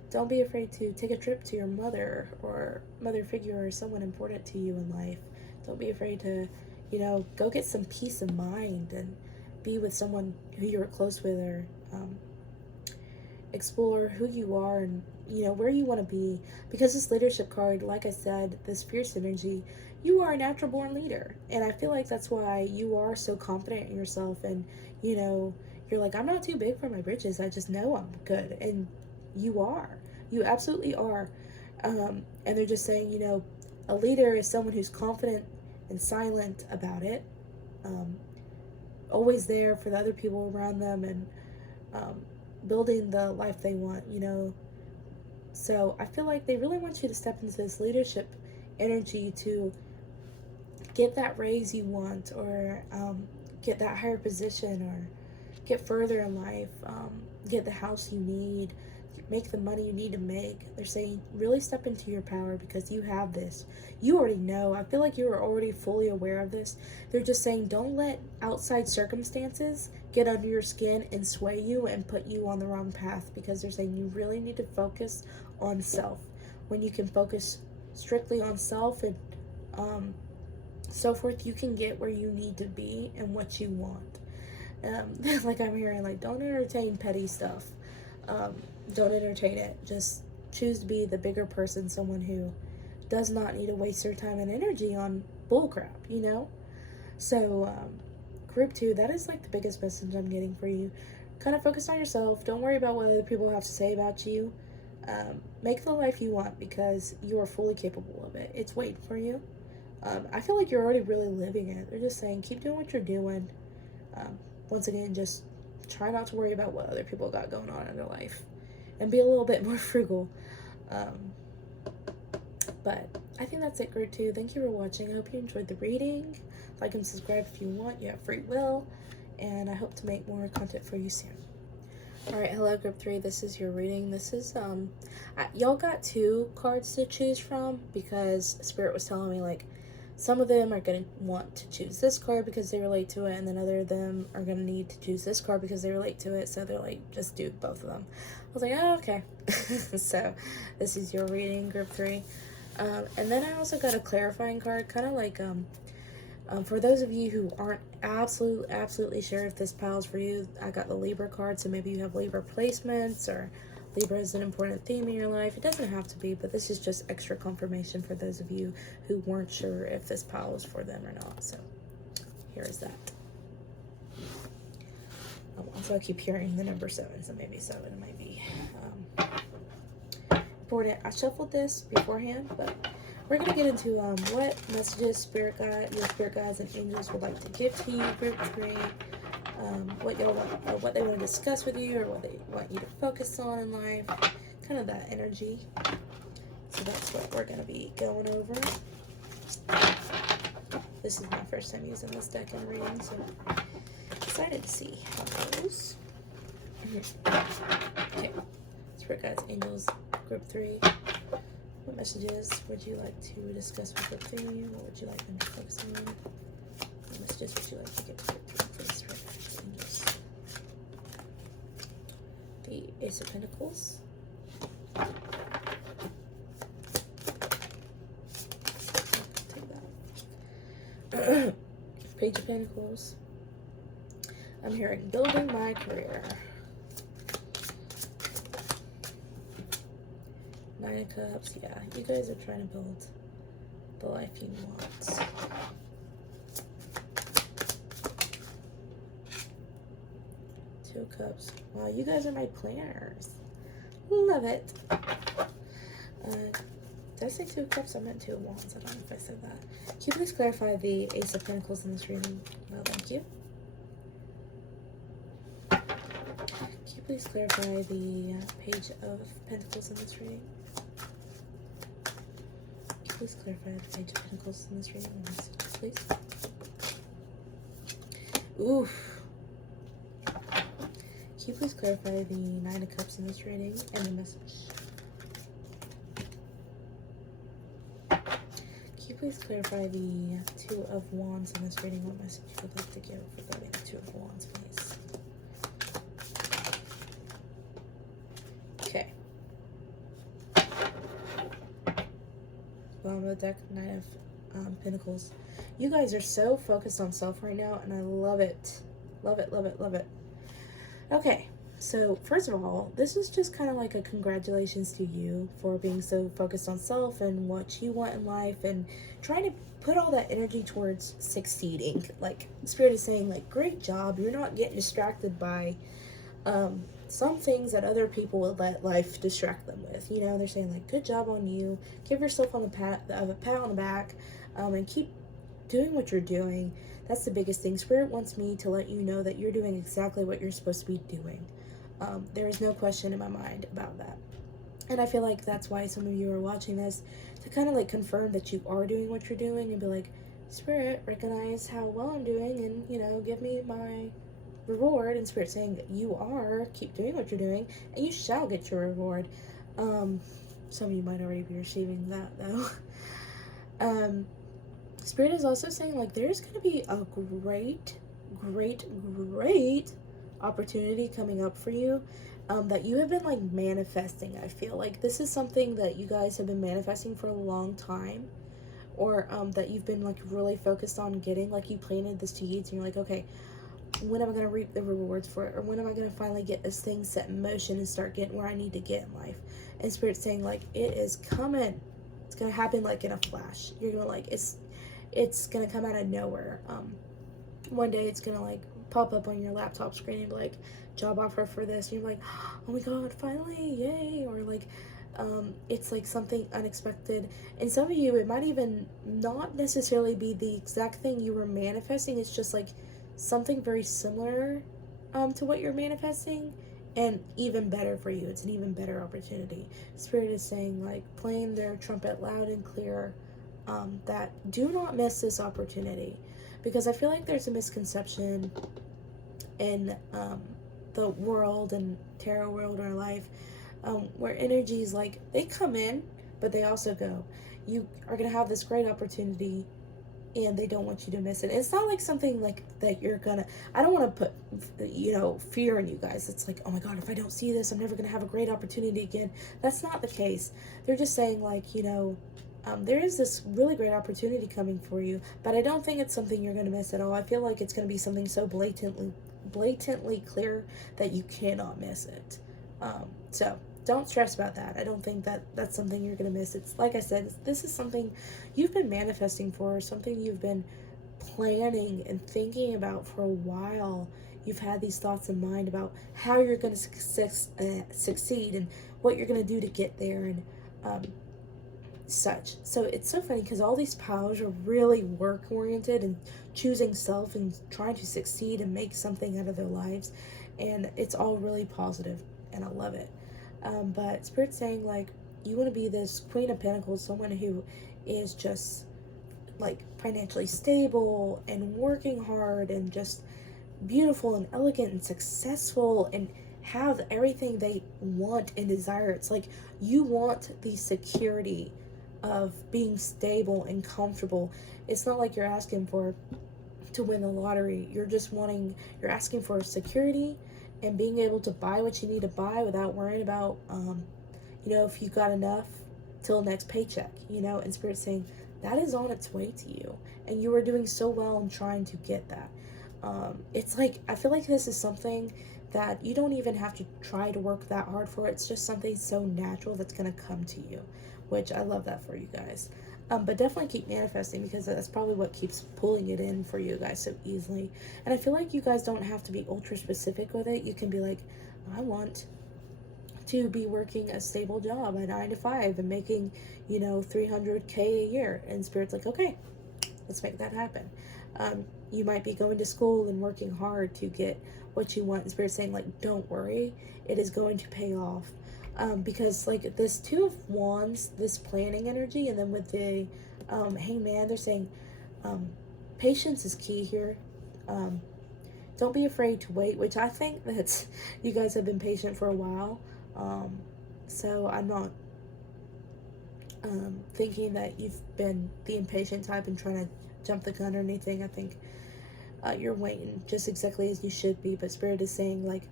Don't be afraid to take a trip to your mother or mother figure or someone important to you in life. Don't be afraid to, you know, go get some peace of mind and be with someone who you're close with, or explore who you are and, you know, where you want to be. Because this leadership card, like I said, this fierce energy, you are a natural born leader. And I feel like that's why you are so confident in yourself. And, you know, you're like, I'm not too big for my britches. I just know I'm good. And you are. You absolutely are. And they're just saying, you know, a leader is someone who's confident and silent about it. Always there for the other people around them, and building the life they want, you know. So I feel like they really want you to step into this leadership energy to get that raise you want, or get that higher position, or get further in life, get the house you need, make the money you need to make. They're saying really step into your power because you have this. You already know. I feel like you are already fully aware of this. They're just saying don't let outside circumstances get under your skin and sway you and put you on the wrong path, because they're saying you really need to focus on self. When you can focus strictly on self and so forth, you can get where you need to be and what you want. Like I'm hearing, like, don't entertain petty stuff. Don't entertain it. Just choose to be the bigger person, someone who does not need to waste their time and energy on bullcrap, you know? So, group 2, that is like the biggest message I'm getting for you. Kind of focus on yourself. Don't worry about what other people have to say about you. Make the life you want because you are fully capable of it. It's waiting for you. I feel like you're already really living it. They're just saying keep doing what you're doing. Once again, just try not to worry about what other people got going on in their life, and be a little bit more frugal. But I think that's it, group 2. Thank you for watching. I hope you enjoyed the reading. Like and subscribe if you want. You have free will, and I hope to make more content for you soon. Alright, hello group 3. This is your reading. This is y'all got 2 cards to choose from, because Spirit was telling me, like, some of them are going to want to choose this card because they relate to it, and then other of them are going to need to choose this card because they relate to it, so they're like, just do both of them. I was like, oh, okay. So, this is your reading, group 3. And then I also got a clarifying card, kind of like, for those of you who aren't absolutely sure if this pile is for you, I got the Libra card, so maybe you have Libra placements, or Libra is an important theme in your life. It doesn't have to be, but this is just extra confirmation for those of you who weren't sure if this pile was for them or not. So here is that. Also, I keep hearing the number 7, so maybe 7 might be important. I shuffled this beforehand, but we're going to get into what messages your spirit guides and angels would like to give to you, group 3. What y'all want, or what they want to discuss with you, or what they want you to focus on in life, kind of that energy. So that's what we're going to be going over. This is my first time using this deck and reading, so I'm excited to see how it goes. Okay, spirit guides, angels, group 3. What messages would you like to discuss with group 3? What would you like them to focus on? What messages would you like to get to group 3 for this right? The Ace of Pentacles. Take that. Page of Pentacles. I'm hearing building my career. 9 of Cups. Yeah, you guys are trying to build the life you want. Two of Cups. Wow, you guys are my planners. Love it. Did I say Two of Cups? I meant Two of Wands. I don't know if I said that. Can you please clarify the Ace of Pentacles in this reading? Well, thank you. Can you please clarify the Page of Pentacles in this reading? Can you please clarify the Page of Pentacles in this reading? Please. Oof. Can you please clarify the Nine of Cups in this reading and the message? Can you please clarify the Two of Wands in this reading? What message you would like to give regarding the Two of Wands, please? Okay. Bottom of the deck, Nine of Pentacles. You guys are so focused on self right now, and I love it. Love it, love it, love it. Okay, so first of all, this is just kind of like a congratulations to you for being so focused on self and what you want in life and trying to put all that energy towards succeeding. Like, Spirit is saying, like, great job. You're not getting distracted by some things that other people would let life distract them with. You know, they're saying, like, good job on you. Give yourself a pat on the back, and keep doing what you're doing. That's the biggest thing. Spirit wants me to let you know that you're doing exactly what you're supposed to be doing. There is no question in my mind about that. And I feel like that's why some of you are watching this, to kind of like confirm that you are doing what you're doing and be like, Spirit, recognize how well I'm doing and, you know, give me my reward. And Spirit saying, you are, keep doing what you're doing and you shall get your reward. Some of you might already be receiving that though. Spirit is also saying, like, there's going to be a great opportunity coming up for you that you have been, like, manifesting. I feel like this is something that you guys have been manifesting for a long time, or that you've been, like, really focused on getting. Like, you planted the seeds and you're like, okay, when am I going to reap the rewards for it? Or when am I going to finally get this thing set in motion and start getting where I need to get in life? And Spirit's saying, like, it is coming. It's going to happen, like, in a flash. You're going to, like, it's gonna come out of nowhere. One day it's gonna, like, pop up on your laptop screen and be like, job offer for this, and you're like, oh my god, finally, yay. Or like, it's like something unexpected. And some of you, it might even not necessarily be the exact thing you were manifesting. It's just like something very similar to what you're manifesting, and even better for you. It's an even better opportunity. Spirit is saying, like, playing their trumpet loud and clear, that do not miss this opportunity, because I feel like there's a misconception in the world and tarot world, our life, where energies, like, they come in but they also go. You are gonna have this great opportunity and they don't want you to miss it. It's not like something like that you're gonna, I don't want to put, you know, fear in you guys. It's like, oh my god, if I don't see this, I'm never gonna have a great opportunity again. That's not the case. They're just saying, like, you know, there is this really great opportunity coming for you, but I don't think it's something you're going to miss at all. I feel like it's going to be something so blatantly clear that you cannot miss it. So don't stress about that. I don't think that that's something you're going to miss. It's like I said, this is something you've been manifesting for, something you've been planning and thinking about for a while. You've had these thoughts in mind about how you're going to succeed and what you're going to do to get there, and such. So it's so funny because all these powers are really work oriented and choosing self and trying to succeed and make something out of their lives, and it's all really positive and I love it. But Spirit's saying, like, you want to be this Queen of Pentacles, someone who is just, like, financially stable and working hard and just beautiful and elegant and successful and have everything they want and desire. It's like you want the security of being stable and comfortable. It's not like you're asking for to win the lottery. You're asking for security and being able to buy what you need to buy without worrying about, you know, if you got enough till next paycheck, you know. And Spirit's saying that is on its way to you, and you are doing so well in trying to get that. It's like, I feel like this is something that you don't even have to try to work that hard for. It's just something so natural that's going to come to you, which I love that for you guys. But definitely keep manifesting, because that's probably what keeps pulling it in for you guys so easily. And I feel like you guys don't have to be ultra specific with it. You can be like, I want to be working a stable job at 9 to 5 and making, 300K a year. And Spirit's like, okay, let's make that happen. You might be going to school and working hard to get what you want. And Spirit's saying, like, don't worry, it is going to pay off. Because, like, this Two of Wands, this planning energy, and then with the Hangman, they're saying patience is key here. Don't be afraid to wait, which I think that you guys have been patient for a while. So I'm not thinking that you've been the impatient type and trying to jump the gun or anything. I think you're waiting just exactly as you should be. But Spirit is saying, like,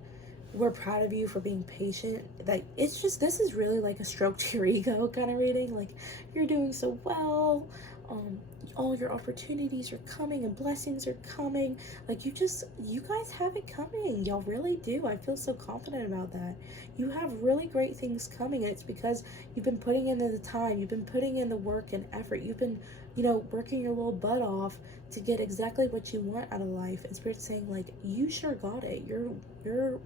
we're proud of you for being patient. Like, it's just, this is really like a stroke to your ego kind of reading. Like, you're doing so well. All your opportunities are coming and blessings are coming. Like, you guys have it coming. Y'all really do. I feel so confident about that. You have really great things coming, and it's because you've been putting in the time. You've been putting in the work and effort. You've been, working your little butt off to get exactly what you want out of life. And Spirit's saying, like, you sure got it. Your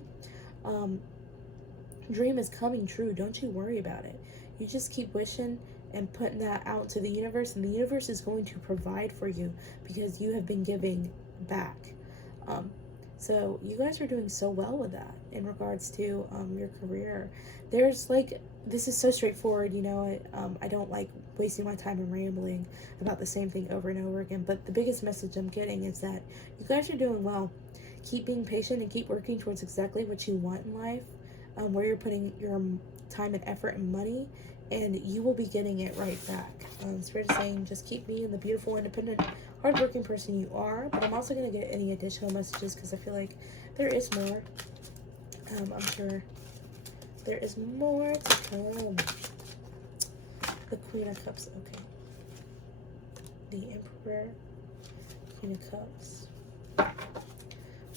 dream is coming true. Don't you worry about it. You just keep wishing and putting that out to the universe, and the universe is going to provide for you because you have been giving back. So you guys are doing so well with that in regards to your career. There's, like, this is so straightforward, I don't like wasting my time and rambling about the same thing over and over again, but the biggest message I'm getting is that you guys are doing well. Keep being patient and keep working towards exactly what you want in life, where you're putting your time and effort and money, and you will be getting it right back. Spirit is saying, just keep being the beautiful, independent, hardworking person you are. But I'm also going to get any additional messages because I feel like there is more. I'm sure there is more to come. The Queen of Cups, okay. The Emperor, Queen of Cups.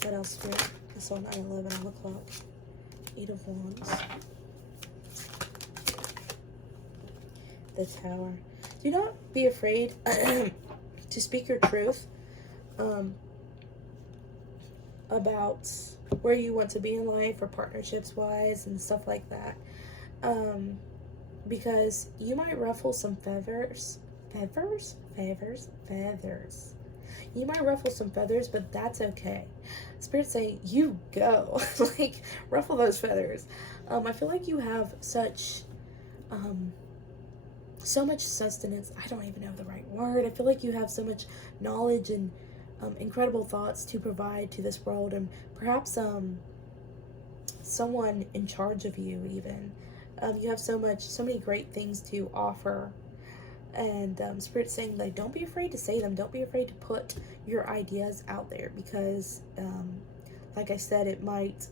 What else? Spirit? I saw 9/11 on the clock. 8 of Wands. The Tower. Do not be afraid to speak your truth about where you want to be in life or partnerships wise and stuff like that. Because you might ruffle some feathers. Feathers. You might ruffle some feathers, but that's okay. Spirit's saying, you go. Like, ruffle those feathers. I feel like you have such so much sustenance. I don't even know the right word. I feel like you have so much knowledge and incredible thoughts to provide to this world, and perhaps someone in charge of you even. You have so many great things to offer. And Spirit's saying, like, don't be afraid to say them. Don't be afraid to put your ideas out there, because like I said, it might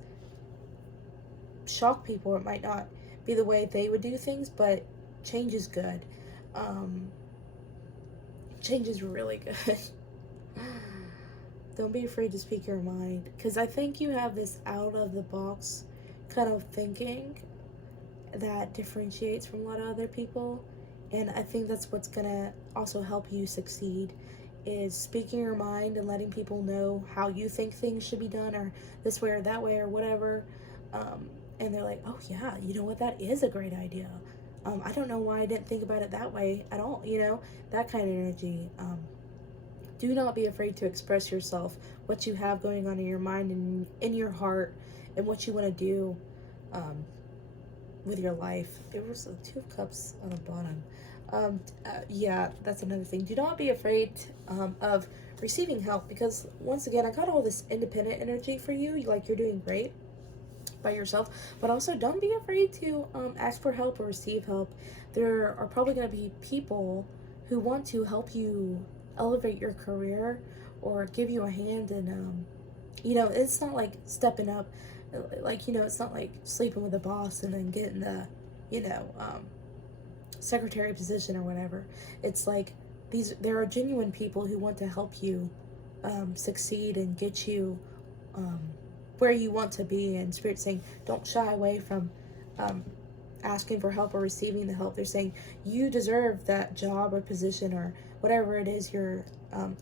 shock people. It might not be the way they would do things, but change is good. Change is really good. Don't be afraid to speak your mind, because I think you have this out of the box kind of thinking that differentiates from a lot of other people. And I think that's what's gonna also help you succeed, is speaking your mind and letting people know how you think things should be done, or this way or that way or whatever. And they're like, oh yeah, you know what, that is a great idea. I don't know why I didn't think about it that way at all, that kind of energy. Do not be afraid to express yourself, what you have going on in your mind and in your heart, and what you want to do with your life. There was the Two of Cups on the bottom. Yeah, that's another thing. Do not be afraid of receiving help, because once again, I got all this independent energy for you. Like, you're doing great by yourself, but also don't be afraid to ask for help or receive help. There are probably going to be people who want to help you elevate your career or give you a hand, and it's not like stepping up, like, it's not like sleeping with the boss and then getting the secretary position or whatever. It's like there are genuine people who want to help you succeed and get you where you want to be. And Spirit's saying, don't shy away from asking for help or receiving the help. They're saying you deserve that job or position or whatever it is you're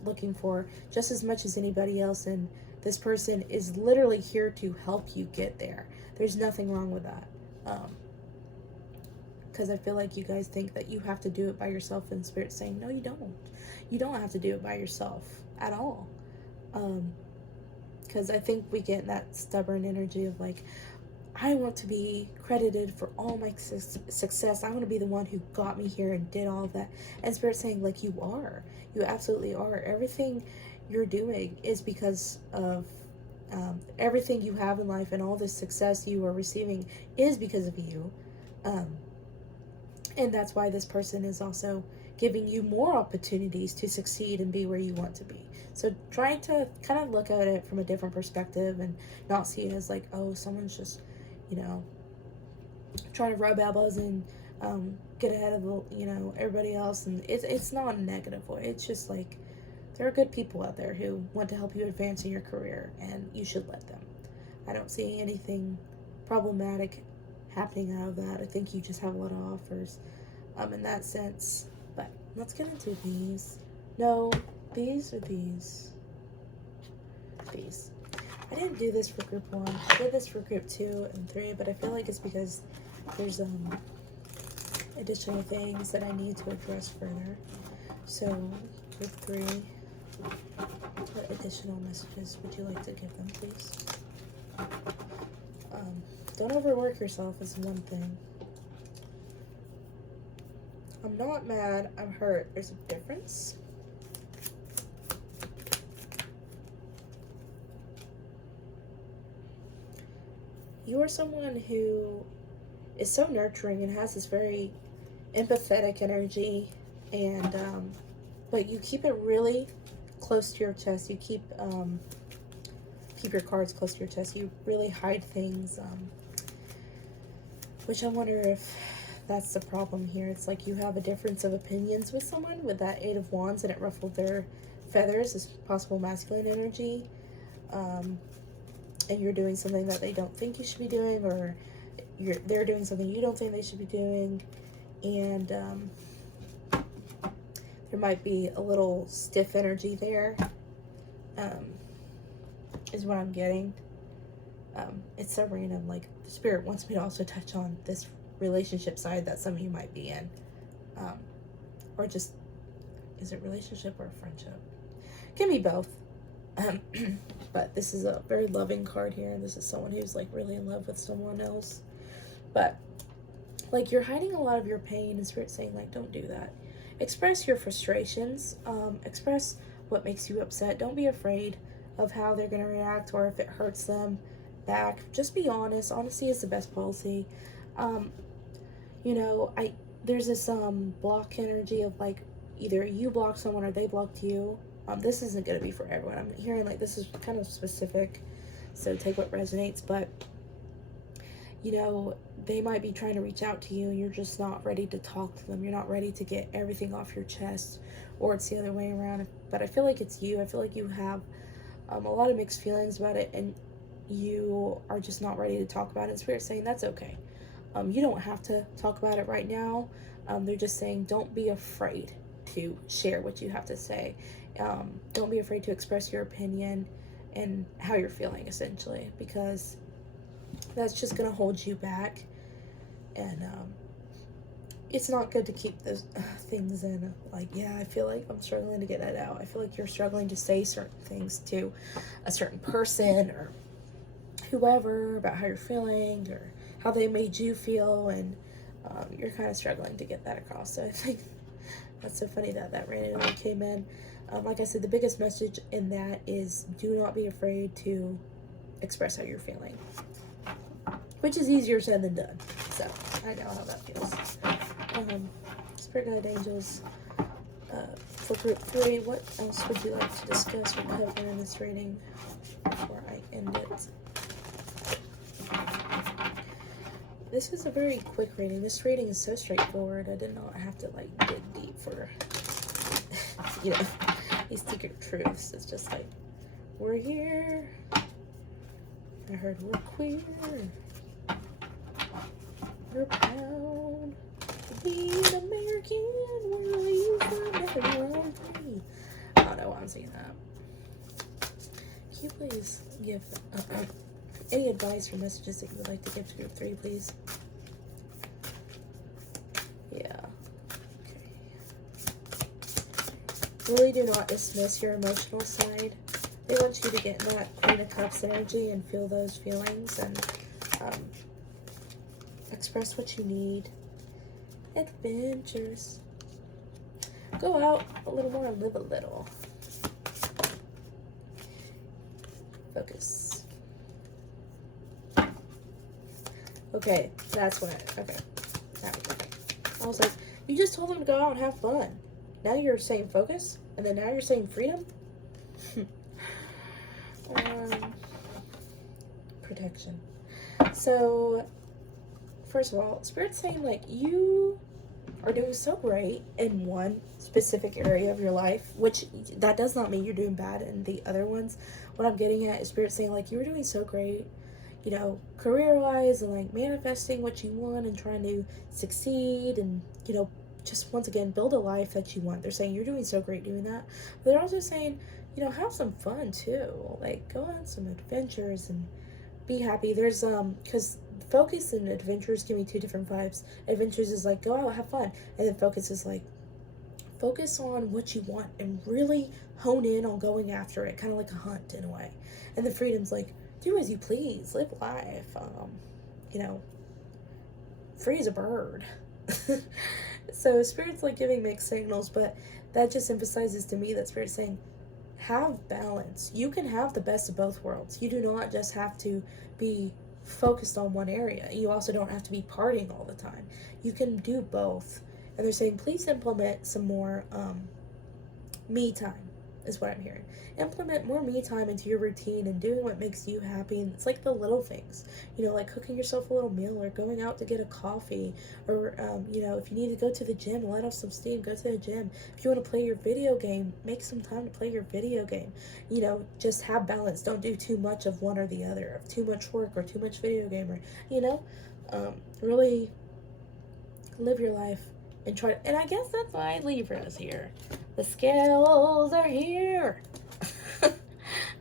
looking for just as much as anybody else, and this person is literally here to help you get there. There's nothing wrong with that. Because I feel like you guys think that you have to do it by yourself, and Spirit's saying, no, you don't. You don't have to do it by yourself at all. Because I think we get that stubborn energy of like, I want to be credited for all my success. I want to be the one who got me here and did all of that. And Spirit's saying, like, you are. You absolutely are. Everything you're doing is because of everything you have in life, and all this success you are receiving is because of you. And that's why this person is also giving you more opportunities to succeed and be where you want to be. So try to kind of look at it from a different perspective and not see it as like, oh, someone's just, trying to rub elbows and get ahead of everybody else. And it's not a negative way. It's just like, there are good people out there who want to help you advance in your career, and you should let them. I don't see anything problematic happening out of that. I think you just have a lot of offers in that sense. But let's get into these. No, these or these? These. I didn't do this for group 1. I did this for group 2 and 3, but I feel like it's because there's additional things that I need to address further. So, group 3, what additional messages would you like to give them, please? Don't overwork yourself is one thing. I'm not mad, I'm hurt. There's a difference. You are someone who is so nurturing and has this very empathetic energy, and but you keep it really close to your chest. You keep your cards close to your chest. You really hide things, which I wonder if that's the problem here. It's like you have a difference of opinions with someone with that 8 of Wands, and it ruffled their feathers, this possible masculine energy, and you're doing something that they don't think you should be doing, or they're doing something you don't think they should be doing, and there might be a little stiff energy there, is what I'm getting. It's so random. Like, the Spirit wants me to also touch on this relationship side that some of you might be in, or just, is it relationship or friendship? Can be both. But this is a very loving card here, and this is someone who's like really in love with someone else. But like, you're hiding a lot of your pain, and Spirit's saying, like, don't do that. Express your frustrations. Express what makes you upset. Don't be afraid of how they're going to react, or if it hurts them back. Just be honest. Honesty is the best policy. There's this block energy of like, either you block someone or they blocked you. This isn't going to be for everyone. I'm hearing like this is kind of specific, so take what resonates. But they might be trying to reach out to you, and you're just not ready to talk to them. You're not ready to get everything off your chest, or it's the other way around. But I feel like it's you. I feel like you have a lot of mixed feelings about it, and you are just not ready to talk about it. Spirit's saying that's okay. You don't have to talk about it right now. They're just saying don't be afraid to share what you have to say. Don't be afraid to express your opinion and how you're feeling, essentially, because that's just going to hold you back. And it's not good to keep those things in. Like, yeah, I feel like I'm struggling to get that out. I feel like you're struggling to say certain things to a certain person or whoever about how you're feeling or how they made you feel, and you're kind of struggling to get that across. So I think that's so funny that randomly came in. Like I said, the biggest message in that is do not be afraid to express how you're feeling, which is easier said than done. So I know how that feels. Spirit Guide Angels, for group 3, what else would you like to discuss or cover in this reading before I end it? This is a very quick reading. This reading is so straightforward. I did not have to like dig deep for these secret truths. It's just like, we're here. I heard we're queer. you're proud to be an American. Where you find everyone free. I don't know why I'm saying that. Can you please give any advice or messages that you would like to give to group 3, please? Yeah. Okay. Really do not dismiss your emotional side. They want you to get in that Queen of Cups energy and feel those feelings and express what you need. Adventures. Go out a little more and live a little. Focus. Okay, that's what okay. I was like, you just told them to go out and have fun. Now you're saying focus? And then now you're saying freedom? Protection. So, first of all, Spirit's saying, like, you are doing so great in one specific area of your life, which that does not mean you're doing bad in the other ones. What I'm getting at is Spirit saying, like, you were doing so great, you know, career-wise and, like, manifesting what you want and trying to succeed and, you know, just, once again, build a life that you want. They're saying you're doing so great doing that. But they're also saying, you know, have some fun, too. Like, go on some adventures and be happy. There's, because focus and adventures give me two different vibes. Adventures is like, go out, have fun. And then focus is like, focus on what you want and really hone in on going after it. Kind of like a hunt in a way. And the freedom's like, do as you please. Live life. You know, free as a bird. So Spirit's like giving mixed signals, but that just emphasizes to me that Spirit's saying, have balance. You can have the best of both worlds. You do not just have to be focused on one area. You also don't have to be partying all the time. You can do both. And they're saying, please implement some more me time, is what I'm hearing. Implement more me time into your routine and doing what makes you happy. And it's like the little things, you know, like cooking yourself a little meal or going out to get a coffee or, you know, if you need to go to the gym, let off some steam, go to the gym. If you want to play your video game, make some time to play your video game. You know, just have balance. Don't do too much of one or the other, of too much work or too much video game or, you know, really live your life. And try, and I guess that's why Libra's here. The scales are here.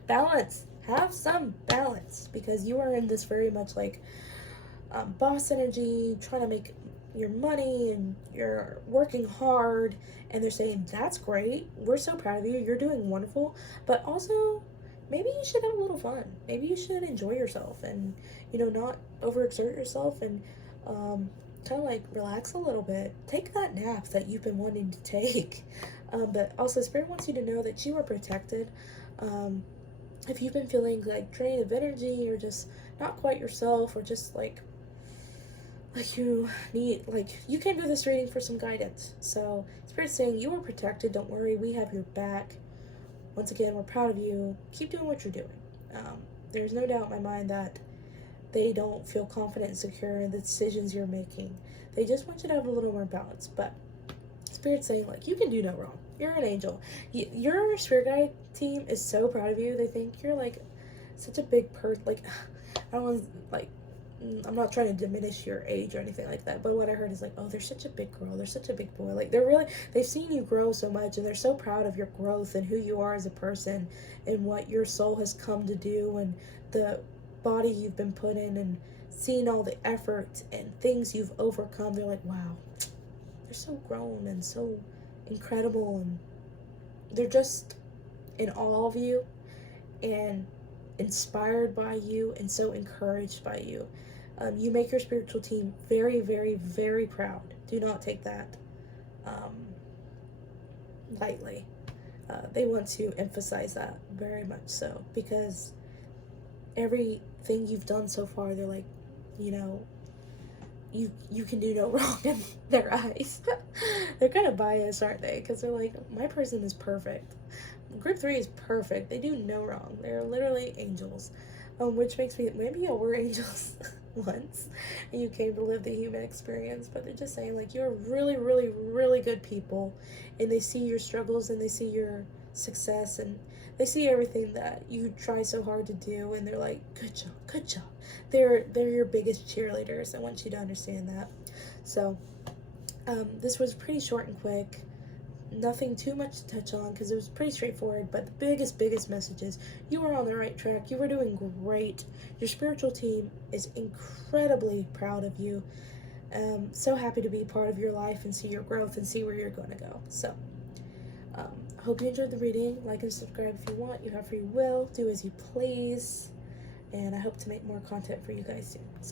Balance. Have some balance because you are in this very much like boss energy, trying to make your money and you're working hard. And they're saying, that's great. We're so proud of you. You're doing wonderful. But also, maybe you should have a little fun. Maybe you should enjoy yourself and, you know, not overexert yourself and, kind of like relax a little bit. Take that nap that you've been wanting to take. But also Spirit wants you to know that you are protected. If you've been feeling like drained of energy or just not quite yourself or just like you need, like you came to this reading for some guidance. So Spirit's saying you are protected. Don't worry. We have your back. Once again, we're proud of you. Keep doing what you're doing. There's no doubt in my mind that they don't feel confident and secure in the decisions you're making. They just want you to have a little more balance. But Spirit's saying, like, you can do no wrong. You're an angel. Your spirit guide team is so proud of you. They think you're, like, such a big person. Like, I don't want to, like, I'm not trying to diminish your age or anything like that. But what I heard is, like, oh, they're such a big girl. They're such a big boy. Like, they've seen you grow so much. And they're so proud of your growth and who you are as a person and what your soul has come to do and the body you've been put in and seeing all the effort and things you've overcome. They're like, wow, they're so grown and so incredible and they're just in awe of you and inspired by you and so encouraged by you. You make your spiritual team very, very, very proud. Do not take that lightly. They want to emphasize that very much so because everything you've done so far, they're like, you know, you can do no wrong in their eyes. They're kind of biased, aren't they? Because they're like, my person is perfect. Group 3 is perfect. They do no wrong. They're literally angels. Which makes me, maybe you were angels once and you came to live the human experience, but they're just saying, like, you're really, really, really good people and they see your struggles and they see your success, and they see everything that you try so hard to do, and they're like, good job, good job. They're your biggest cheerleaders. I want you to understand that. So this was pretty short and quick. Nothing too much to touch on because it was pretty straightforward, but the biggest message is you are on the right track. You are doing great. Your spiritual team is incredibly proud of you. So happy to be part of your life and see your growth and see where you're going to go. So hope you enjoyed the reading. Like and subscribe if you want. You have free will. Do as you please. And I hope to make more content for you guys soon. So